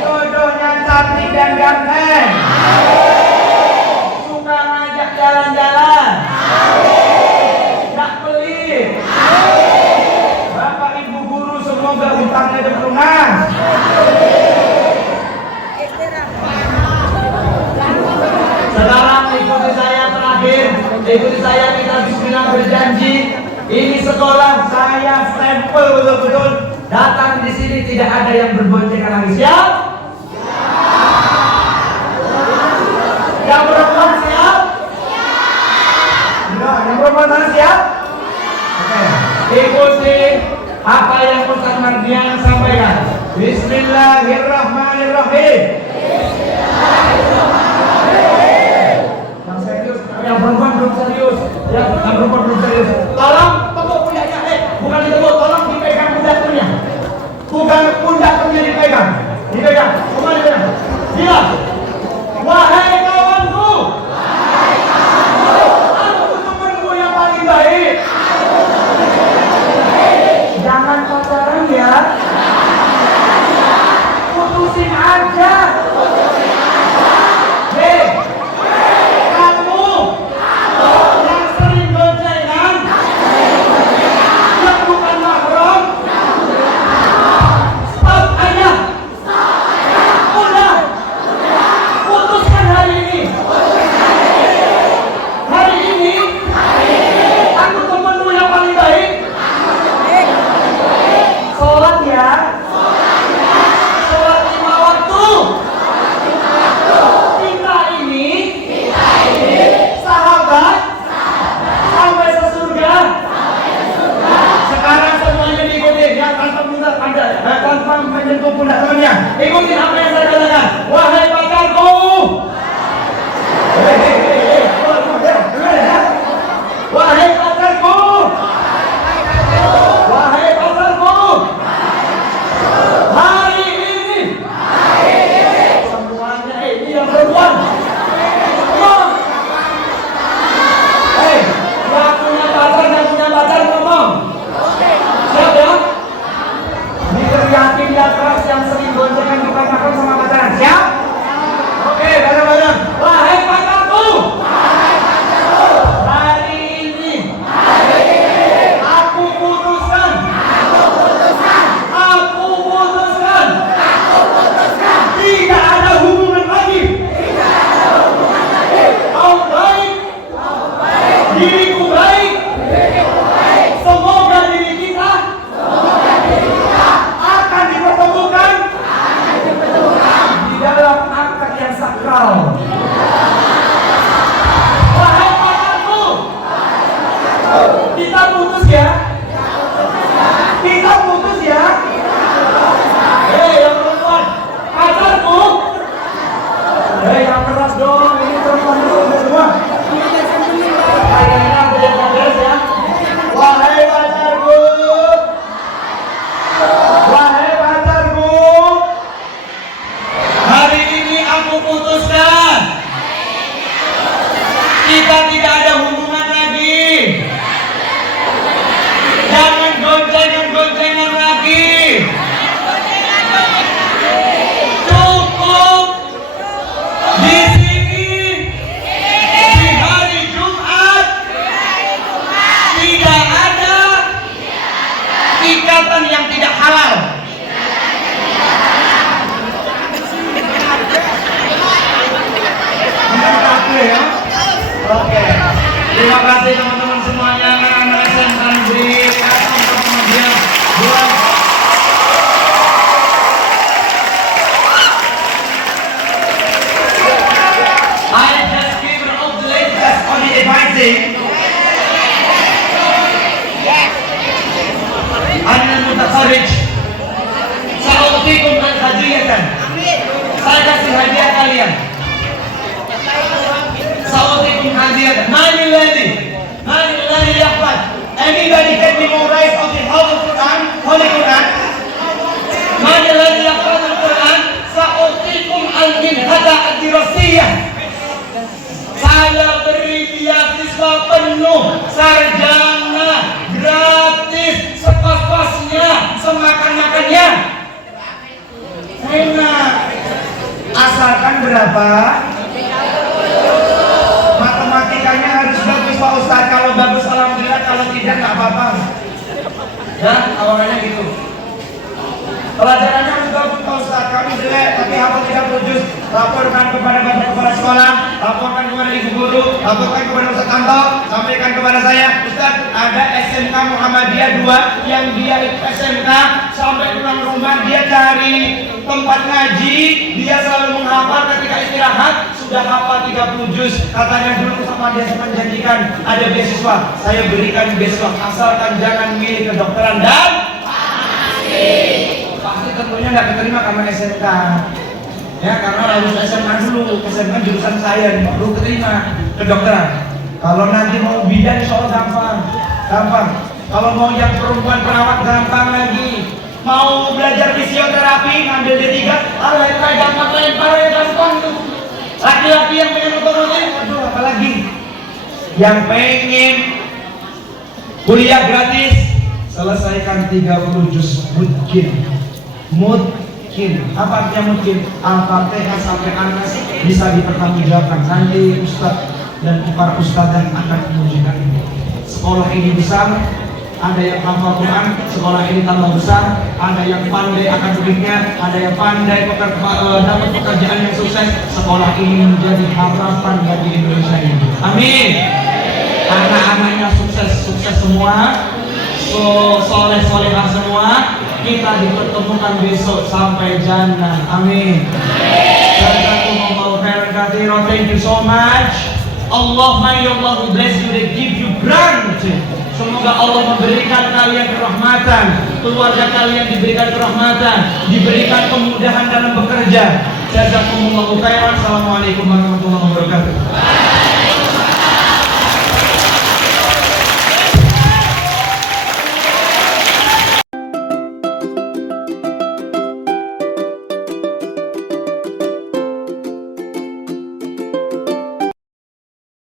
jodohnya cantik dan ganteng, suka ngajak jalan-jalan, gak pelit. Bapak ibu guru semoga hutangnya terlunas. Sekarang ikuti saya terakhir, ikuti saya, kita bismillah berjanji. Ini sekolah saya stempel betul-betul. Datang di sini tidak ada yang berboncengan lagi. Siap? Yang perempuan siap? Enggak, yang perempuan sana siap? Oke. Ikuti apa yang Ustaz Mardian sampaikan. Bismillahirrahmanirrahim. Yang perempuan belum serius, yang perempuan belum serius. Tolong tepuk pundaknya, bukan ditepuk, tolong dipegang pundaknya. Bukan pundaknya dipegang, semua dipegang. Gila. Wahai kawanku, aku temanmu yang paling baik. Jangan pacaran ya, putusin aja. Putuskan hari sakral. Wahai pacarku, kita putus ya. Kita putus ya. Yang perempuan, pacarku. Yang keras dong, ini perempuan dulu semua. Kayaknya ada yang beres ya. Wahai pacarku, wahai pacarku, hari ini aku putuskan kita tidak ada hubungan lagi. Jangan goncengan lagi. Cukup di sini di hari Jumat tidak ada ikatan yang tidak halal. Ya? Oke. Terima kasih teman-teman semuanya, anak-anak SMK Negeri Kemudian I just given all the latest on the advising. Anda mutafarij. Sa'utikum al-hadiyatan. Saya kasih hadiah kalian. Sa'utikum hadiyatan. Manilladhi yahfad. Anybody can memorize of the Holy Quran? Manilladhi yahfad al-Quran. Sa'utikum al-minhada ad-dirasiyah. Saya beri beasiswa penuh, sarjana, gratis, sekos-kosnya, semakan-makannya. Enak. Asalkan berapa? Matematikanya harus bagus Pak Ustadz. Kalau bagus alhamdulillah, kalau tidak nggak apa-apa. Ya, awalnya gitu. Pelajarannya harus bagus Pak Ustadz. Kamu jelek tapi hafal 30 juz. Laporkan kepada bapak kepala sekolah, laporkan kepada ibu guru, laporkan kepada Ustadz Anto, sampaikan kepada saya. Ustadz, ada SMK Muhammadiyah 2 yang dia ikut SMK sampai pulang rumah dia cari tempat ngaji, dia selalu menghafal ketika istirahat, sudah hafal 30 juz. Katanya dulu sama dia menjanjikan ada beasiswa, saya berikan beasiswa asalkan jangan milih kedokteran dan pasti tentunya nggak keterima karena SMK. Ya, karena harus SMA dulu, SMA jurusan saya baru keterima kedokteran. Kalau nanti mau bidan insya Allah gampang. Kalau mau yang perempuan perawat gampang lagi. Mau belajar fisioterapi ngambil D3, gampang tuh. Laki-laki yang pengen otomotif, aduh apalagi. Yang pengen kuliah gratis, selesaikan 30 juz mungkin. Apa artinya mungkin? Al-Fatihah sampai An-Nas bisa dipertanggungjawabkan. Nanti Ustadz dan para ustadzah akan menunjukkan. Sekolah ini besar, ada yang hafal Quran, sekolah ini tambah besar, ada yang pandai akademiknya, ada yang pandai dapat pekerjaan yang sukses. Sekolah ini menjadi harapan bagi Indonesia ini. Amin. Anak-anaknya sukses semua, soleh-solehah semua. Kita dipertemukan besok sampai jannah. Amin. Jazakumullahu khairan katsiran. Thank you so much. Allah will bless you, they give you grant. Semoga Allah memberikan kalian kerahmatan, keluarga kalian diberikan kerahmatan, diberikan kemudahan dalam bekerja. Jazakumullahu khairan. Assalamualaikum warahmatullahi wabarakatuh.